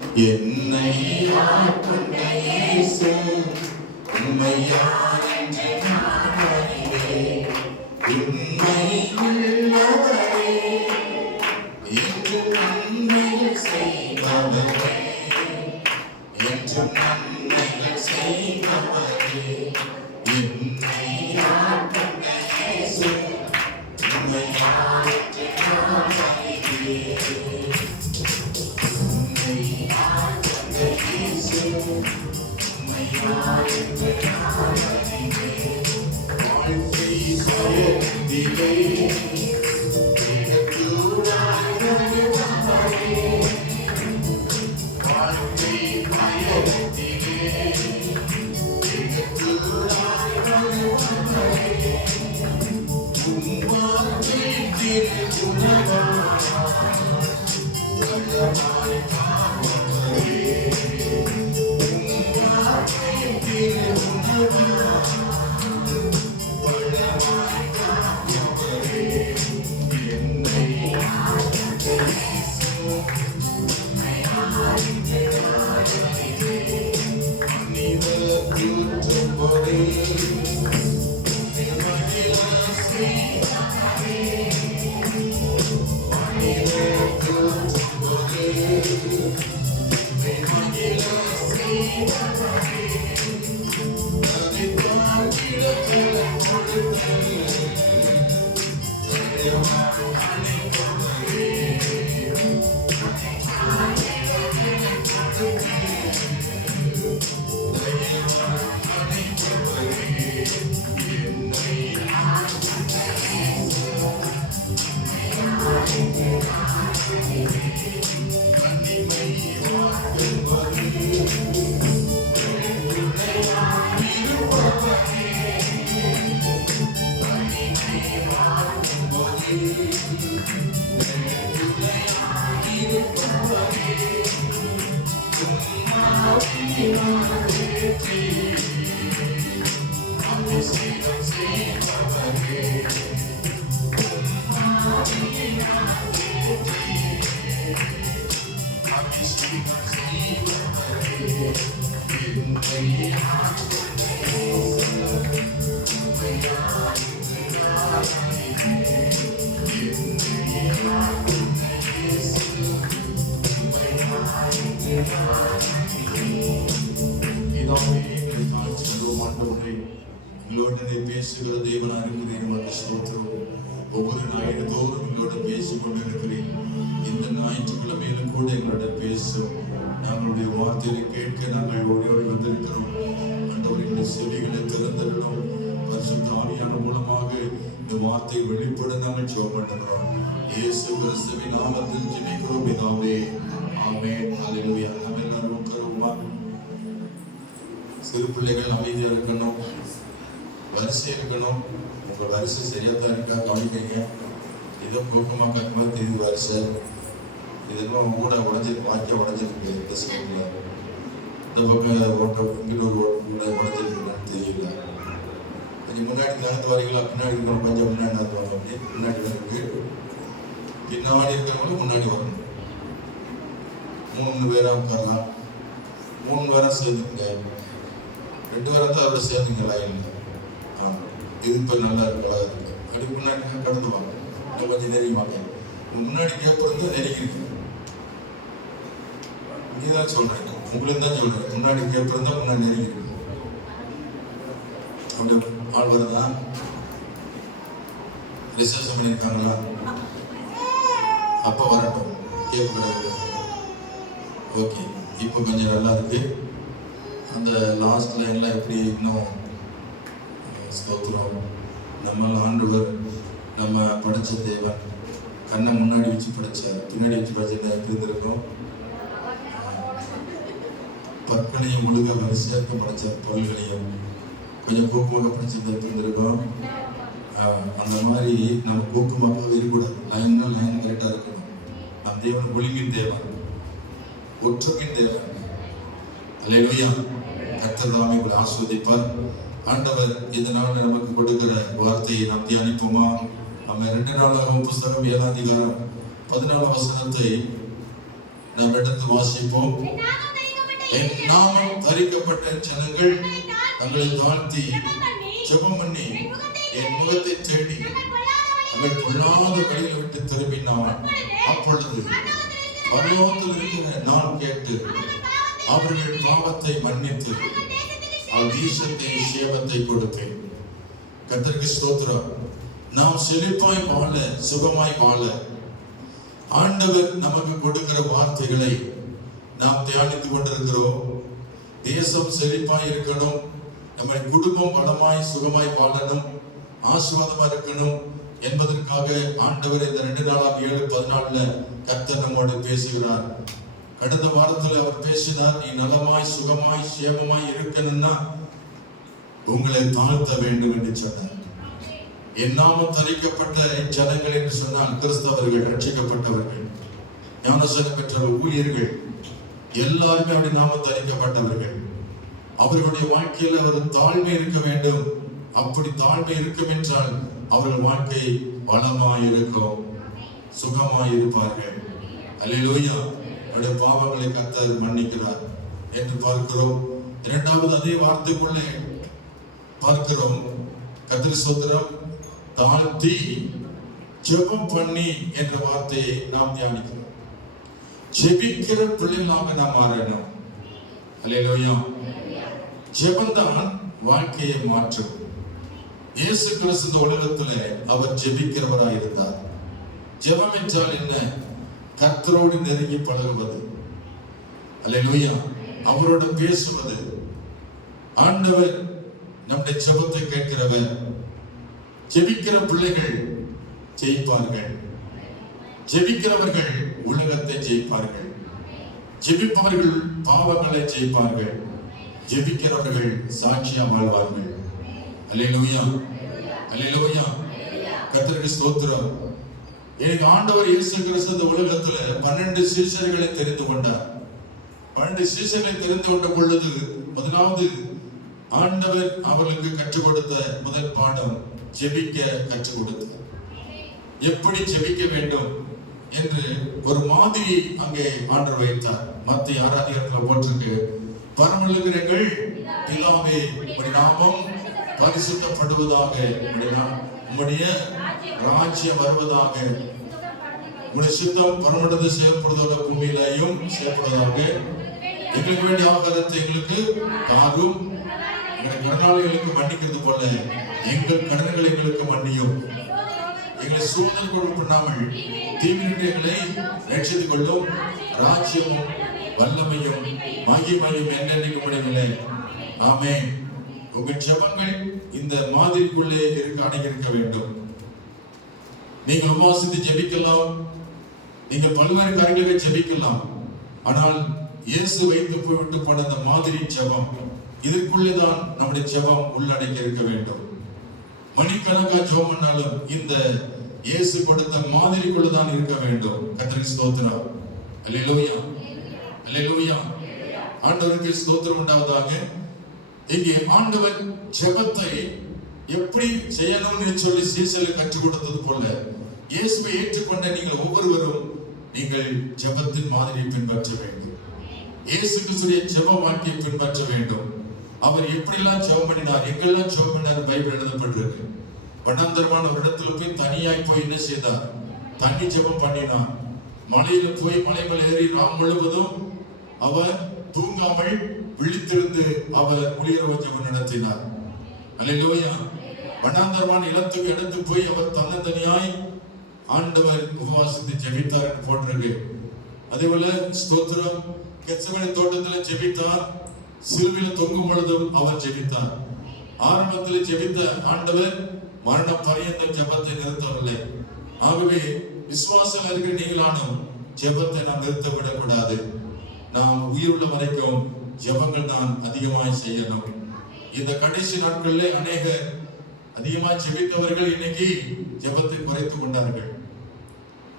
என்னை ஆட்கொண்ட இயேசு உம்மை யார் என்று நான் அறிவேன். உண்மை உள்ளவரே, என்றும் நன்மைகள் செய்பவரே, என்றும் நன்மைகள் செய்பவரே. என்னை ஆட்கொண்ட இயேசு உம்மை யார் என்று நான் அறிவேன். எங்களோட பேசுகிற தேவனாக இருக்கிறேன். ஸ்தோத்திரம். ஒவ்வொரு ஞாயிறுதோறும் எங்களோட பேசிக் கொண்டிருக்கிறேன். இந்த ஞாயிற்றுக்கிழமையிலும் கூட எங்களோட பேசும். நாங்களுடைய வார்த்தையை கேட்க நாங்கள் ஓடி வந்திருக்கிறோம். ஆண்டவர்களுடைய செவிகளை திறந்திருக்கிறோம். பரிசுத்த ஆவியான மூலமாக இந்த வார்த்தை வெளிப்பட நாங்கள் ஜெபப்படுகிறோம். இயேசு கிறிஸ்துவின் நாமத்தில் ஜெபிக்கிறோம் பிதாவே. ஆமென். ஹல்லேலூயா. நாம் எல்லாரும் உட்காருவோமா? சிறு பிள்ளைகள் அமைதியா இருக்கணும், வரிசை இருக்கணும். உங்க வரிசை சரியா தான் இருக்கா கவனிக்கிறீங்க. ஏதோ கூட்டமாக கக்கமாக தெரியுது வரிசை. இதெல்லாம் ஊட உடஞ்சிருக்கு, வாக்கியா உடஞ்சிருக்கு. இந்த சைட்ல இந்த பக்கம் ஓட்ட இங்கிட்ட ஒரு ஊட உடஞ்சிருக்குன்னு தெரியல. கொஞ்சம் முன்னாடி நடந்து வரீங்களா? பின்னாடி இருக்கிற கொஞ்சம் முன்னாடி நடந்து வரணும். முன்னாடி இருக்கு, பின்னாடி இருக்கிறவங்களும் முன்னாடி வரணும். 3 பேரா உட்காரலாம். 3 பேரா சேர்ந்துங்க. 2 பேரா தான் அதோட சேர்ந்துங்க லைன்ல. இது இப்போ நல்லா இருக்கா இருக்கு. அப்படி முன்னாடி கடந்து வாங்க, கொஞ்சம் நெருங்கி வாங்க. முன்னாடி கேட்பது நெருங்கிருக்கு. நீதான் சொல்றேன், உங்களுக்கு தான் சொல்றேன். முன்னாடி கேட்பது தான் முன்னாடி நெருங்கிருக்கு. அப்படி ஆள் வருதா? ரிசர்ச் பண்ணியிருக்காங்களா? அப்போ வரட்டும், கேட்க. ஓகே, இப்போ கொஞ்சம் நல்லா இருக்கு. அந்த லாஸ்ட் லைன்லாம் எப்படி இன்னும் ஸ்தோத்திரம். நம்ம ஆண்டவர் நம்ம படைச்ச தேவன் கண்ணை முன்னாடி வச்சு படைச்சார், பின்னாடி வச்சு படைச்சா எப்படி இருந்திருக்கும்? பற்களையும் ஒழுக வரிசையாக படைச்சார், பல்களையும் கொஞ்சம் கூக்கமாக படைச்சது எப்படி இருந்திருக்கும்? அந்த மாதிரி நம்ம கூக்கமாக இருக்கக்கூடாது. லைன் கரெக்டாக இருக்கணும். நம் தேவன் ஒழுங்கின் தேவன், ஒற்றுமையின் தேவன். அல்லேலூயா. கர்த்தர் தாமே உங்களை ஆசீர்வதிப்பார். ஆண்டவர் இந்த நாள் நமக்கு கொடுக்கிற வார்த்தையை நாம் தியானிப்போமா? நம்ம 2 நாளாகவும் புஸ்தகம் 7ஆம் அதிகாரம் 14ஆம் வசனத்தை நாம் எடுத்து வாசிப்போம். என் நாமம் தரிக்கப்பட்ட ஜனங்கள் தங்களை தாழ்த்தி ஜெபம் பண்ணி என் முகத்தை தேடி அவர்கள் பொல்லாத வழியில விட்டு திரும்பினார், அப்பொழுது பரலோகத்தில் இருக்கிற நான் கேட்டு அவர்கள் பாவத்தை மன்னித்து தேசத்தை சேவத்தை கொடுத்தேன். கர்த்தருக்கு ஸ்தோத்திரம். நாம் செழிப்பாய் வாழ, சுகமாய் வாழ ஆண்டவர் நமக்கு கொடுக்கிற வார்த்தைகளை நாம் தியானித்துக் கொண்டிருக்கிறோம். தேசம் செழிப்பாய் இருக்கணும், நம்ம குடும்பம் பலமாய் சுகமாய் வாழணும், ஆசீர்வாதமா இருக்கணும் என்பதற்காக ஆண்டவர் இந்த 2 நாளாக 7:14 கர்த்தர் நம்மோடு பேசுகிறார். கடந்த வாரத்தில் அவர் பேசினார், நீ நலமாய் சுகமாய் சேமமாய் இருக்கணும்னா உங்களை தாழ்த்த வேண்டும் என்று சொன்னார். என் நாமம் தரிக்கப்பட்ட ஜனங்கள் என்று சொன்னால் கிறிஸ்தவர்கள், ரட்சிக்கப்பட்டவர்கள், ஞானஸ்நானம் பெற்ற ஊழியர்கள் எல்லாருமே அப்படி நாமம் தரிக்கப்பட்டவர்கள். அவர்களுடைய வாழ்க்கையில ஒரு தாழ்மை இருக்க வேண்டும். அப்படி தாழ்மை இருக்கும் என்றால் அவர்கள் வாழ்க்கை வளமாய் இருக்கும், சுகமாய் இருப்பார்கள். அல்லேலூயா. அவருடைய பாவங்களை கர்த்தர் மன்னிக்கிறார் என்று பார்க்கிறோம். இரண்டாவது அதே வார்த்தைக்குள்ளே பார்க்கிறோம், கர்த்தர் ஸ்தோத்திரம், தாழ்த்தி ஜெபம் பண்ணி என்ற வார்த்தையை நாம் தியானிக்கிறோம். ஜெபிக்கிற பிள்ளைகளாக நாம் மாறணும். அல்லேலூயா. ஜெபம்தான் வாழ்க்கையை மாற்றும். இயேசு கிறிஸ்து இந்த உலகத்திலே அவர் ஜெபிக்கிறவராய் இருந்தார். ஜெபம் என்றால் என்ன? கர்த்தரோடு நெருங்கி பழகுவது. அல்லேலூயா. அவரோட பேசுவது. ஆண்டவர் நம்முடைய ஜெபத்தை கேட்கிறவர். ஜெபிக்கிற பிள்ளைகள் ஜெயிப்பார்கள். ஜெபிக்கிறவர்கள் உலகத்தை ஜெயிப்பார்கள். ஜெபிப்பவர்கள் பாவங்களை ஜெயிப்பார்கள். ஜெபிக்கிறவர்கள் சாட்சியா வாழ்வார்கள். அல்லேலூயா. அல்லேலூயா. கர்த்தருக்கு ஸ்தோத்திரம். எனக்கு ஆண்டவர் இயேசு கிறிஸ்து இந்த உலகத்துல 12 சீஷர்களை தெரிந்து கொண்டார். 12 சீஷர்களை தெரிந்து கொண்ட பொழுது முதலாவது ஆண்டவர் அவர்களுக்கு கற்றுக் கொடுத்த முதல் பாடம் ஜெபிக்க கற்றுக் கொடுத்தார். எப்படி ஜெபிக்க வேண்டும் என்று ஒரு மாதிரி அங்கே ஆண்டவர் வைத்தார். மத்திய 6 அதிகாரத்தில் போட்டிருக்கு, பரமண்டலங்கள் பிதாவே உம்முடைய நாமம் பரிசுத்தப்படுவதாக, உம்முடைய ராஜ்யம் வருவதாக, உம்முடைய சித்தம் பரமண்டலத்தில் செய்யப்படுவதாக பூமியிலையும் செய்யப்படுவதாக, எங்களுக்கு வேண்டிய ஆகாரத்தை எங்களுக்கு தாரும், எங்களுடைய கடனாளிகளுக்கு மன்னிக்கிறது போல எங்கள் கடன்களை எங்களுக்கு மன்னியும், எங்களை சூழ்நிலை பண்ணாமல் தீவிர எங்களை ரட்சித்துக் கொள்ளும், ராஜ்யமும் வல்லமையும் மகிமையும் என்னென்னைக்கு முடியவில்லை. ஆமென். உங்கள் ஜெபங்கள் இந்த மாதிரிக்குள்ளே அடங்கியிருக்க வேண்டும். நீங்கள் உபவாசித்து ஜெபிக்கலாம், நீங்கள் பல்வேறு காரியங்களை ஜெபிக்கலாம். ஆனால் இயேசு வைத்து போய்விட்டு போன அந்த மாதிரி ஜெபம், இதற்குள்ளேதான் நம்முடைய ஜெபம் உள்ளடக்கி இருக்க வேண்டும். மணிக்கணக்கா ஜெபம் பண்ணாலும் இந்த இயேசு கொடுத்த மாதிரிக்குள்ளதான் இருக்க வேண்டும். கர்த்தருக்கு ஸ்தோத்திரம். அல்லேலூயா. அல்லேலூயா. ஆண்டவருக்கு ஸ்தோத்திரம் உண்டாவதாக. இங்கே ஆண்டவர் ஜெபத்தை எப்படி செய்யணும்னு சொல்லி சீசலுக்கு கற்றுக் கொடுத்தது போல இயேசுவை ஏற்றுக்கொண்ட நீங்கள் ஒவ்வொருவரும் நீங்கள் ஜெபத்தின் மாதிரியை பின்பற்ற வேண்டும். இயேசு கிறிஸ்துவின் ஜெப வாழ்க்கையை பின்பற்ற வேண்டும். அவர் எப்படிலாம் ஜெபம் பண்ணினார், எங்கெல்லாம் ஜெபம் பண்ணார் பைபிள் எழுதப்பட்டிருக்கு. வண்ணாந்தரமான ஒரு இடத்துல போய் தனியாய் போய் என்ன செய்தார்? தனி ஜெபம் பண்ணினார். மலையில போய் மலை மேல் ஏறி ராம் முழுவதும் அவர் தூங்காமல் விழித்திருந்து அவர் குளிர ஜெபம் நடத்தினார். அல்லேலூயா. வண்ணாந்தரமான இடத்துக்கு எடுத்து போய் அவர் தன்னந்தனியாய் ஆண்டவர் உபவாசித்து ஜெபித்தார் என்று போட்டிருக்கு. அதே போல ஸ்தோத்திரம், கெத்செமனே தோட்டத்தில் ஜெபித்தார். சிலுவையில் தொங்கும் பொழுதும் அவர் ஜெபித்தார். ஆரம்பத்தில் ஜெபித்த ஆண்டவர் மரண பரியந்த ஜெபத்தை நிறுத்தவில்லை. ஆகவே விசுவாசம் இருக்கிற நீங்களானும் ஜெபத்தை நாம் நிறுத்த விடக்கூடாது. நாம் உயிருள்ள வரைக்கும் ஜெபங்கள் தான் அதிகமாய் செய்யணும். இந்த கடைசி நாட்களில் அநேக அதிகமாய் ஜெபித்தவர்கள் இன்னைக்கு ஜெபத்தை குறைத்துக் கொண்டார்கள்.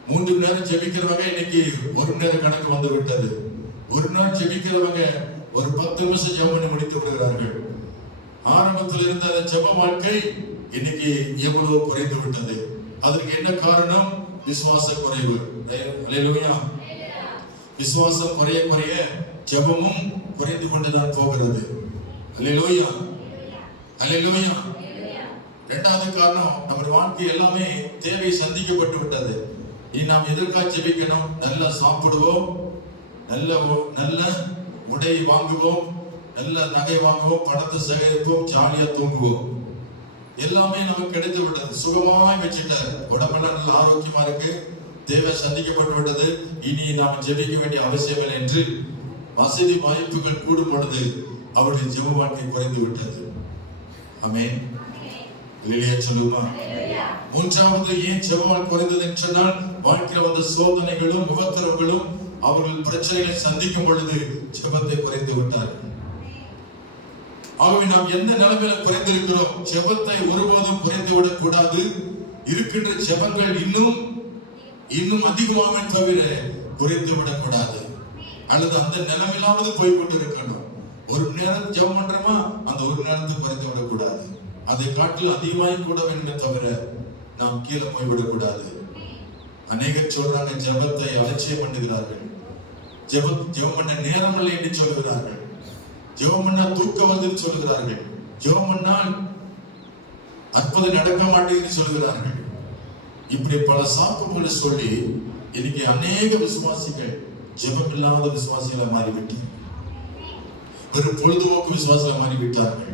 3 நேரம் ஜெபிக்கிறவங்க இன்னைக்கு 1 நேரம் கணக்கு வந்து விட்டது. 1 நேரம் ஜெபிக்கிறவங்க ஒரு 10 நிமிஷம் ஜெபம் பண்ணி முடித்து விடுகிறார்கள். ஆரம்பத்தில் இருந்த அந்த ஜெப வாழ்க்கை இன்னைக்கு எவ்வளவு குறைந்து விட்டது. அதற்கு என்ன காரணம்? விசுவாச குறைவு. அல்லேலூயா. விசுவாசம் குறைய குறைய ஜெபமும் குறைந்து கொண்டுதான் போகிறது. அல்லேலூயா, அல்லேலூயா. இரண்டாவது காரணம், நம்முடைய வாழ்க்கை எல்லாமே தேவை சந்திக்கப்பட்டு விட்டது. இனி நாம் எதற்காக ஜெபிக்கணும்? நல்லா சாப்பிடுவோம், நல்ல உடை வாங்குவோம், நல்ல நகை வாங்குவோம், பணத்தை சேகரிப்போம், ஜாலியா தூங்குவோம். எல்லாமே நமக்கு கிடைத்து விட்டது. சுகமாய் வச்சுட்டார். உடம்பெல்லாம் நல்ல ஆரோக்கியமா இருக்கு, தேவை சந்திக்கப்பட்டு விட்டது. இனி நாம் ஜெபிக்க வேண்டிய அவசியம் இல்லை என்று வசதி வாய்ப்புகள் கூடும் பொழுது அவருடைய ஜெப வாழ்க்கை குறைந்து விட்டது. ஆமென். இல்லையா சொல்லுமா? மூன்றாவது ஏன் ஜெப வாழ்க்கை குறைந்தது என்றால், வாழ்க்கையில் வந்த சோதனைகளும் உபத்திரவங்களும் அவர்கள் பிரச்சனைகளை சந்திக்கும் பொழுது ஜெபத்தை குறைந்து விட்டார்கள். ஆகவே நாம் எந்த நிலைமையில குறைந்திருக்கிறோம்? ஜெபத்தை ஒருபோதும் குறைந்து விடக் கூடாது. இருக்கின்ற ஜெபங்கள் இன்னும் அதிகமாக தவிர குறைந்து விடக் கூடாது. அல்லது அந்த நிலைமையிலாவது போய் கொண்டு இருக்கணும். ஒரு நேரம் ஜெபம் பண்றோமா, அந்த ஒரு நேரத்தை குறைந்து விடக்கூடாது. அதை காட்டில் அதிகமாய் கூட வேண்டும் தவிர நாம் கீழே போய்விடக் கூடாது. அநேகர் சொல்றாங்க ஜெபத்தை அலட்சியம் பண்ணுகிறார்கள், ஜெபம் பண்ண நேரம் இல்லை என்று சொல்லுகிறார்கள், ஜெபம் பண்ணா தூக்க வந்து சொல்லுகிறார்கள், ஜெபம் பண்ணால் அற்புதம் நடக்க மாட்டேங்குது சொல்லுகிறார்கள். இப்படி பல சாக்குகளை சொல்லி இன்னைக்கு அநேக விசுவாசிகள் ஜெபம் இல்லாத விசுவாசிகளை மாறிவிட்டார்கள். ஒரு பொழுதுபோக்கு விசுவாசிகளை மாறிவிட்டார்கள்.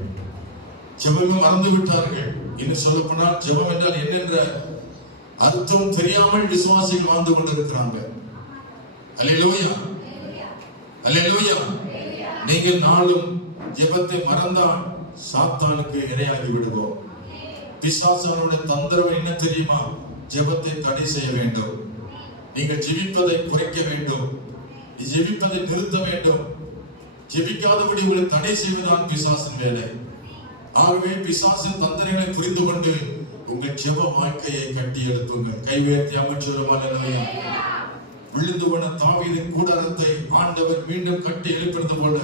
ஜெபமே மறந்து விட்டார்கள். இன்னும் சொல்ல போனால் ஜெபம் என்றால் என்னென்ற அர்த்தம் தெரியாமல் விசுவாசிகள் வாழ்ந்து கொண்டிருக்கிறாங்க. அல்லேலூயா, அல்லேலூயா. நீங்கள் நாளும் ஜெபத்தை மறந்தால் சாத்தானுக்கு இரையாகி விடுவோம். பிசாசானுடைய தந்திரம் என்ன தெரியுமா? ஜெபத்தை தடை செய்ய வேண்டும். நீங்கள் ஜெபிப்பதை குறைக்க வேண்டும், ஜெபிப்பதை நிறுத்த வேண்டும். ஜெபிக்காதபடி உங்களை தடை செய்வதுதான் பிசாசின் வேலை. ஆகவே பிசாசின் தந்திரங்களை புரிந்து கொண்டு உங்கள் ஜெப வாழ்க்கையை கட்டி எழுப்புங்கள். கைவேற்றி அமைச்சர் விழுந்து போன தாவீதின் கூடாரத்தை ஆண்டவர் மீண்டும் கட்டி எழுப்பினது போல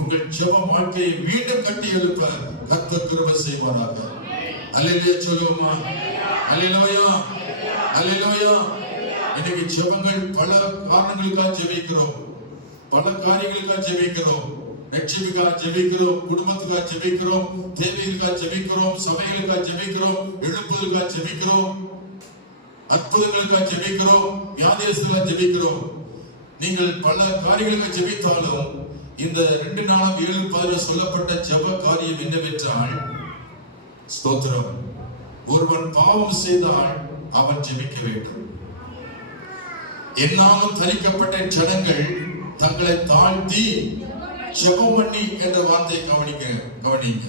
உங்கள் ஜெப வாழ்க்கையை மீண்டும் கட்டி எழுப்ப கர்த்தர் கிருபை செய்வாராக. அல்லேலூயா சொல்லுவோமா? அல்லேலூயா, அல்லேலூயா. இன்னைக்கு ஜெபங்கள் பல காரணங்களுக்காக ஜெபிக்கிறோம், பல காரியங்களுக்காக ஜெபிக்கிறோம். ரட்சிப்புக்காக ஜெபிக்கிறோம், குடும்பத்துக்காக ஜெபிக்கிறோம், தேவைகளுக்காக ஜெபிக்கிறோம், சபைகளுக்காக ஜெபிக்கிறோம், எழுப்புதலுக்காக ஜெபிக்கிறோம், அற்புதங்களுக்காக ஜெபிக்கிறோம், வியாதியஸ்தலுக்காக ஜெபிக்கிறோம். நீங்கள் பல காரியங்களுக்காக ஜெபித்தாலும் இந்த 2 நாளாம் 7:10 சொல்லப்பட்ட ஜெப காரியம் என்னவென்றால், ஸ்தோத்திரம், ஒருவன் பாவம் செய்தால் அவன் ஜெபிக்க வேண்டும். என்னாலும் தரிக்கப்பட்ட ஜனங்கள் தங்களை தாழ்த்தி ஜெபம் பண்ணி என்ற வார்த்தையை கவனிங்க.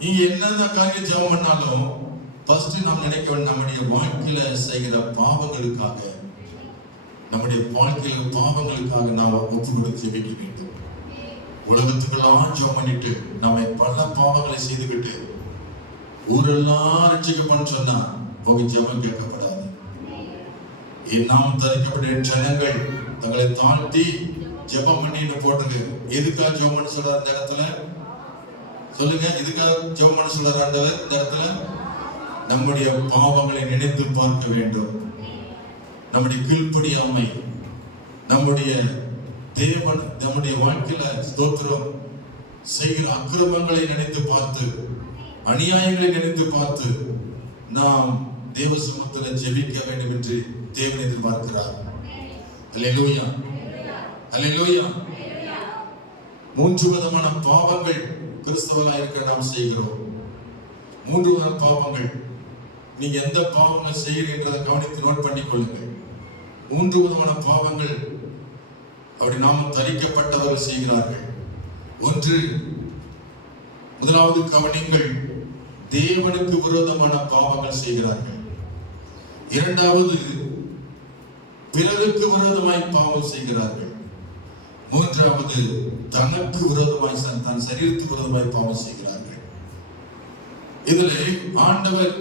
நீங்க என்னதான் காரியம் ஜெபம் பண்ணாலும் ஃபர்ஸ்ட் நாம் நினைக்க வேண்டும், நம்முடைய வாழ்க்கையில செய்கிற பாவங்களுக்காக, நம்முடைய வாழ்க்கையில பாவங்களுக்காக நாம் ஒப்பு கொடுத்து ஜெபிக்க வேண்டும். உலகத்துக்கெல்லாம் ஜெபம் பண்ணிட்டு நம்மை பல பாவங்களை செய்துவிட்டு ஊரெல்லாம் ரட்சிக்கப்பன்னு சொன்னா உங்க ஜெபம் கேட்கப்படாது. நாம் தரிக்கப்பட்ட ஜனங்கள் தங்களை தாழ்த்தி ஜெபம் பண்ணின்னு போட்டுருக்கு. எதுக்காக ஜெபம் பண்ண சொல்றாரு இந்த இடத்துல? சொல்லுங்க, எதுக்காக ஜெபம் பண்ண சொல்றாரு ஆண்டவர் இந்த இடத்துல? நம்முடைய பாவங்களை நினைத்து பார்க்க வேண்டும். நம்முடைய கீழ்ப்படியாமை, நம்முடைய தேவன் நம்முடைய வாழ்க்கையில ஸ்தோத்திரம் செய்கிற அக்கிரமங்களை நினைத்து பார்த்து, அநியாயங்களை நினைத்து பார்த்து நாம் தேவ சமூகத்தில் ஜெபிக்க வேண்டும் என்று தேவன் எதிர்பார்க்கிறார். அல்லேலூயா, அல்லேலூயா. 3 விதமான பாவங்கள் கிறிஸ்தவர்களாக இருக்க நாம் செய்கிறோம். 3 விதமான பாவங்கள். நீங்க எந்த பாவங்கள் செய்கிறீன்றதை கவனித்து நோட் பண்ணி கொள்ளுங்கள். 3 விதமான பாவங்கள் அப்படி நாம தரிக்கப்பட்டவர்கள் செய்கிறார்கள். ஒன்று, முதலாவது கவனிங்கள், தேவனுக்கு விரோதமான பாவங்கள் செய்கிறார்கள். இரண்டாவது, பிறருக்கு விரோதமாய் பாவம் செய்கிறார்கள். மூன்றாவது, தனக்கு விரோதமாய், தன் சரீரத்துக்கு விரோதமாய் பாவம் செய்கிறார்கள். இதில் ஆண்டவர்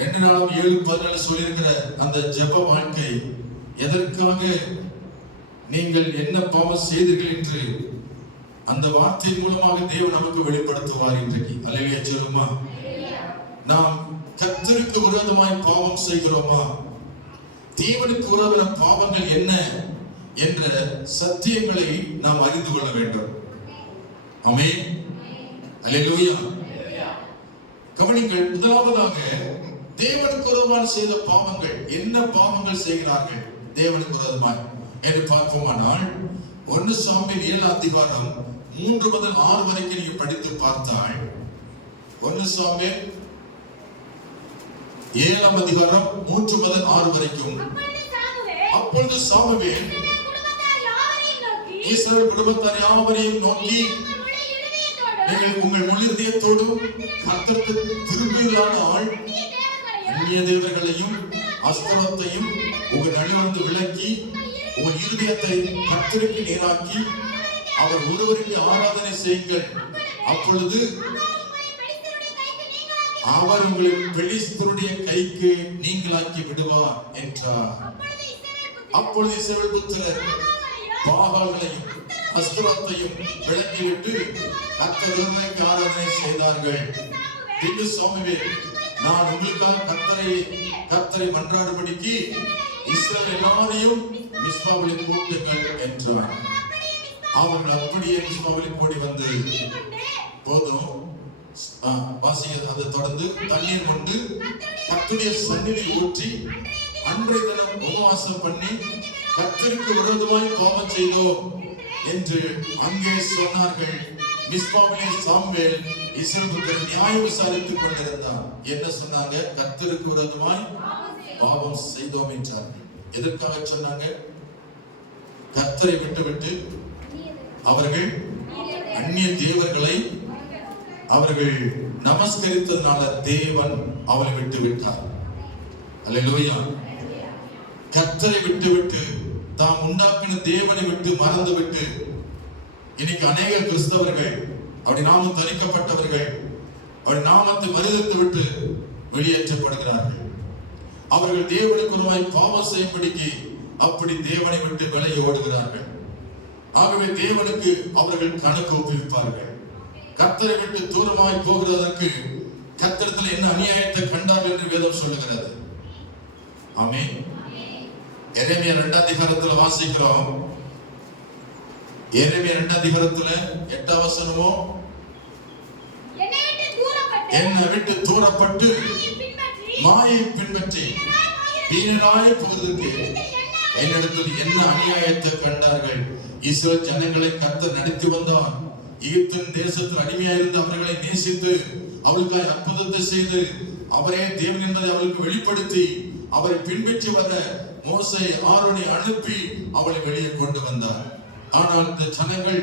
2 நாளாம் 7:14 சொல்லியிருக்கிற அந்த ஜெப வாழ்க்கை, எதற்காக நீங்கள் என்ன பாவம் செய்தீர்கள் என்று அந்த வார்த்தை மூலமாக தேவன் நமக்கு வெளிப்படுத்துவார் இன்றைக்கு. அல்லேலூயா சொல்லுமா? நாம் கர்த்தருக்கு விரோதமாய் பாவம் செய்கிறோமா? தேவனுக்கு விரோதமான பாவங்கள் என்ன? என்ற சத்தியங்களை நாம் அறிந்து கொள்ள வேண்டும். ஆமென். அல்லேலூயா. கவனிங்கள், முதலாவதாக தேவனுக்கு விரோதமாக செய்த பாவங்கள். என்ன பாவங்கள் செய்கிறார்கள் தேவனுக்கு விரோதமாக என்று பார்ப்போமானால் 1 சாமுவேல் 7 அதிகாரம் 3 முதல் 6 வரைக்கும் நீங்க படித்து பார்த்தால் 1 சாமுவேல் 7 அதிகாரம் 3 முதல் 6 வரைக்கும். அப்பொழுது சாமுவேல் இஸ்ரவேல் குடும்பத்தார் யாவரையும் நோக்கி, நீங்கள் உங்கள் முழு இதயத்தோடும் கர்த்தருக்கு திரும்புவீர்களானால் அந்நிய தேவர்களையும் அஸ்தரத்தையும் உங்கள் நடுவிலிருந்து விலக்கி உங்கள் இருதயத்தை கர்த்தருக்கு நேராக்கி அவர் ஒருவருக்கு ஆராதனை செய்யுங்கள். அப்பொழுது அவர் உங்களை பெலிஸ்தருடைய கைக்கு நீங்களாக்கி விடுவார் என்றார். அப்பொழுது இஸ்ரவேல் புத்திரர் பாகால்களையும் அஸ்தரத்தையும் விலக்கிவிட்டு கர்த்தர் ஒருவருக்கு ஆராதனை செய்தார்கள். பின்பு சாமுவேல், நான் உங்களுக்காக கர்த்தரை மன்றாடும்படிக்கு இஸ்ரவேல் எல்லாரையும் மிஸ்பாவிலே கூட்டுங்கள் என்றார். அவர்கள் அப்படியே மிஸ்பாவிலே கூடி வந்து போதும் வாசிக்க அதை தொடர்ந்து தண்ணீர் கொண்டு கர்த்தருடைய சந்நிதியில் ஊற்றி அன்றைய தினம் உபவாசம் பண்ணி கர்த்தருக்கு விரோதமாய் பாவம் செய்தோம் என்று அங்கே சொன்னார்கள். மிஸ்பாவிலே சாமுவேல் இஸ்ரவேல் நியாயம் விசாரித்துக் கொண்டிருந்தார். என்ன சொன்னாங்க? கர்த்தருக்கு விரோதமாய் பாவம் செய்தோம் என்றார்கள். எதற்காக சொன்னாங்க? கர்த்தரை விட்டுவிட்டு அவர்கள் அந்நிய தேவர்களை அவர்கள் நமஸ்கரித்ததனால தேவன் அவளை விட்டு விட்டார். அல்லேலூயா. கர்த்தரை விட்டுவிட்டு தாம் உண்டாக்கின தேவனை விட்டு மறந்து விட்டு இன்னைக்கு அநேக கிறிஸ்தவர்கள் அப்படி நாமம் தரிக்கப்பட்டவர்கள் அப்படி நாமத்தை மறுதலித்து விட்டு வெளியேற்றப்படுகிறார்கள். அவர்கள் தேவனுக்கு ஒருவாய் பாவம் செய்யும்படிக்கு அப்படி தேவனை விட்டு விலகி ஓடுகிறார்கள். ஆகவே தேவனுக்கு அவர்கள் கணக்கு ஒப்புவிப்பார்கள். கர்த்தரை விட்டு தூரமாய் போகிறதற்கு கர்த்தரிடத்தில் என்ன அநியாயத்தை கண்டார்கள் என்று வேதம் சொல்லுகிறது. ஆமென். எரேமியா 2 அதிகாரத்துல வாசிக்கிறோம். எரேமியா 2 அதிகாரத்துல 8 வசனமோ, என்னை விட்டு தூரப்பட்டு மாயை பின்பற்றி வீணராய் போவதற்கு என்னிடத்தில் என்ன அநியாயத்தை கண்டார்கள். இஸ்ரவேல் ஜனங்களை கர்த்தர் நடத்தி வந்தார். எகிப்தின் தேசத்தில் அடிமையாயிருந்து அவர்களை நேசித்து அவளுக்காய் அற்புதத்தை செய்து அவரே தேவன் என்பதை அவளுக்கு வெளிப்படுத்தி அவரை பின்பற்றி வர மோசே ஆரோனை அனுப்பி அவளை வெளியே கொண்டு வந்தார். ஆனால் இந்த ஜனங்கள்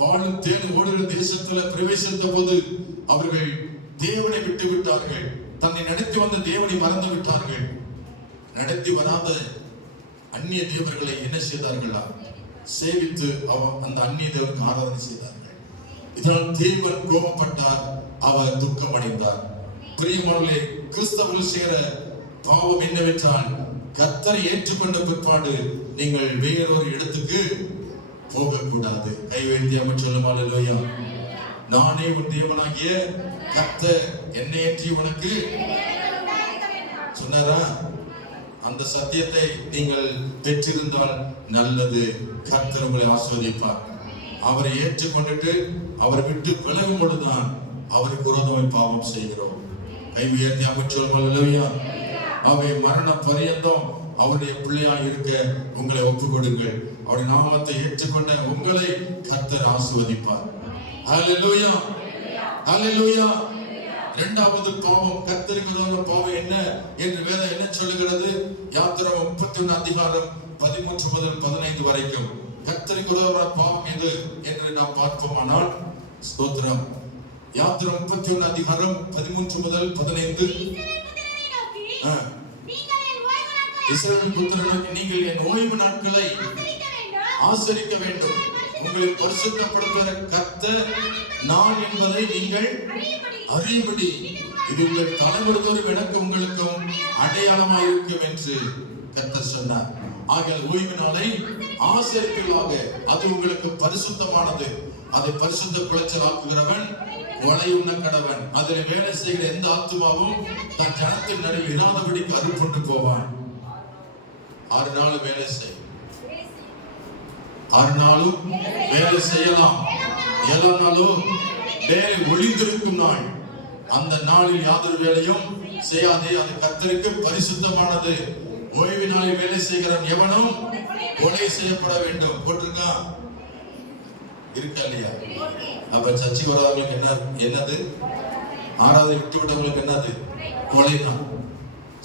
பாலும் தேனும் ஓடுகிற தேசத்துல பிரவேசித்த போது அவர்கள் தேவனை விட்டு விட்டார்கள். தன்னை நடத்தி வந்த தேவனை மறந்து விட்டார்கள். நடத்தி வராத அந்நிய தேவர்களை என்ன செய்தார்களா? சேவித்து அந்த அந்நிய தேவருக்கு ஆராதனை செய்தார்கள். இதனால் தேவன் கோபப்பட்டார், அவர் துக்கம் அடைந்தார். பிரியமானவர்களே, கிறிஸ்தவர்கள் செய்கிற பாவம் என்னவென்றால் கர்த்தரை ஏற்றுக்கொண்ட பிற்பாடு நீங்கள் வேறொரு இடத்துக்கு போகக்கூடாது. கை வைத்து அமைச்சர் சொல்லும் அல்லேலூயா. நானே உன் தேவனாகிய கர்த்தர், என்னை ஏற்றி உனக்கு சொன்னாரா? அந்த சத்தியத்தை நீங்கள் பெற்றிருந்தால் நல்லது. கர்த்தர் உங்களை ஆசீர்வதிப்பார். அவரை ஏற்றுக்கொண்டுட்டு அவரை விட்டு விலகும் பொழுதுதான் அவருக்கு விரோதமாய் பாவம் செய்கிறோம். கை உயர்த்தி அமைச்சர் அல்லேலூயா. அவை மரண பரியந்தம் அவருடைய பிள்ளையா இருக்க உங்களை ஒப்புக் கொடுங்கள். அவருடைய நாமத்தை ஏற்றுக்கொண்ட உங்களை கர்த்தர் ஆசீர்வதிப்பார். ஹல்லேலூயா, ஹல்லேலூயா. இரண்டாவது பாவம், கர்த்தருக்கு விரோதமான பாவம் என்ன என்று வேதம் என்ன சொல்லுகிறது? யாத்திராகமம் 31 அதிகாரம் 13 முதல் 15 வரைக்கும் கர்த்தருக்கு விரோதமான பாவம் எது என்று நாம் பார்ப்போமானால், ஸ்தோத்திரம், யாத்திராகமம் 31 அதிகாரம் 13 முதல் 15. இஸ்ரவேல் புத்திரர்களுக்கு நீங்கள் என் ஓய்வு நாட்களை ஆசரிக்க வேண்டும். உங்களை பரிசுத்தப்படுத்துகிற கர்த்தர் நான் என்பதை நீங்கள் அறியும்படி இது உங்கள் தலைமுறைதோறும் எனக்கும் உங்களுக்கும் அடையாளமாக இருக்கும் என்று கர்த்தர் சொன்னார். ஆகிய ஓய்வு நாளை ஆசரிப்பீர்களாக, அது உங்களுக்கு பரிசுத்தமானது. அதை பரிசுத்த குலைச்சலாக்குகிறவன் கொலை உண்ண கடவன். அதில் வேலை செய்கிற எந்த ஆத்துமாவும் தன் ஜனத்தின் நடுவில் இராதபடிக்கு அறுப்புண்டு போவான். 6 நாள் வேலை செய். 6 நாளும் வேலை செய்யலாம், 7ஆம் நாளோ வேலை ஒளிந்திருக்கும் நாள். அந்த நாளில் யாதொரு வேலையும் செய்யாதே, அது கர்த்தருக்கு பரிசுத்தமானது. ஓய்வு நாளில் வேலை செய்கிறவன் எவனும் கொலை செய்யப்பட வேண்டும். போட்டிருக்கான் இருக்கா இல்லையா? அப்ப சர்ச்சைக்கு வராதவங்களுக்கு என்னது? ஆராதனை விட்டு விட்டவங்களுக்கு என்னது? கொலைதான்.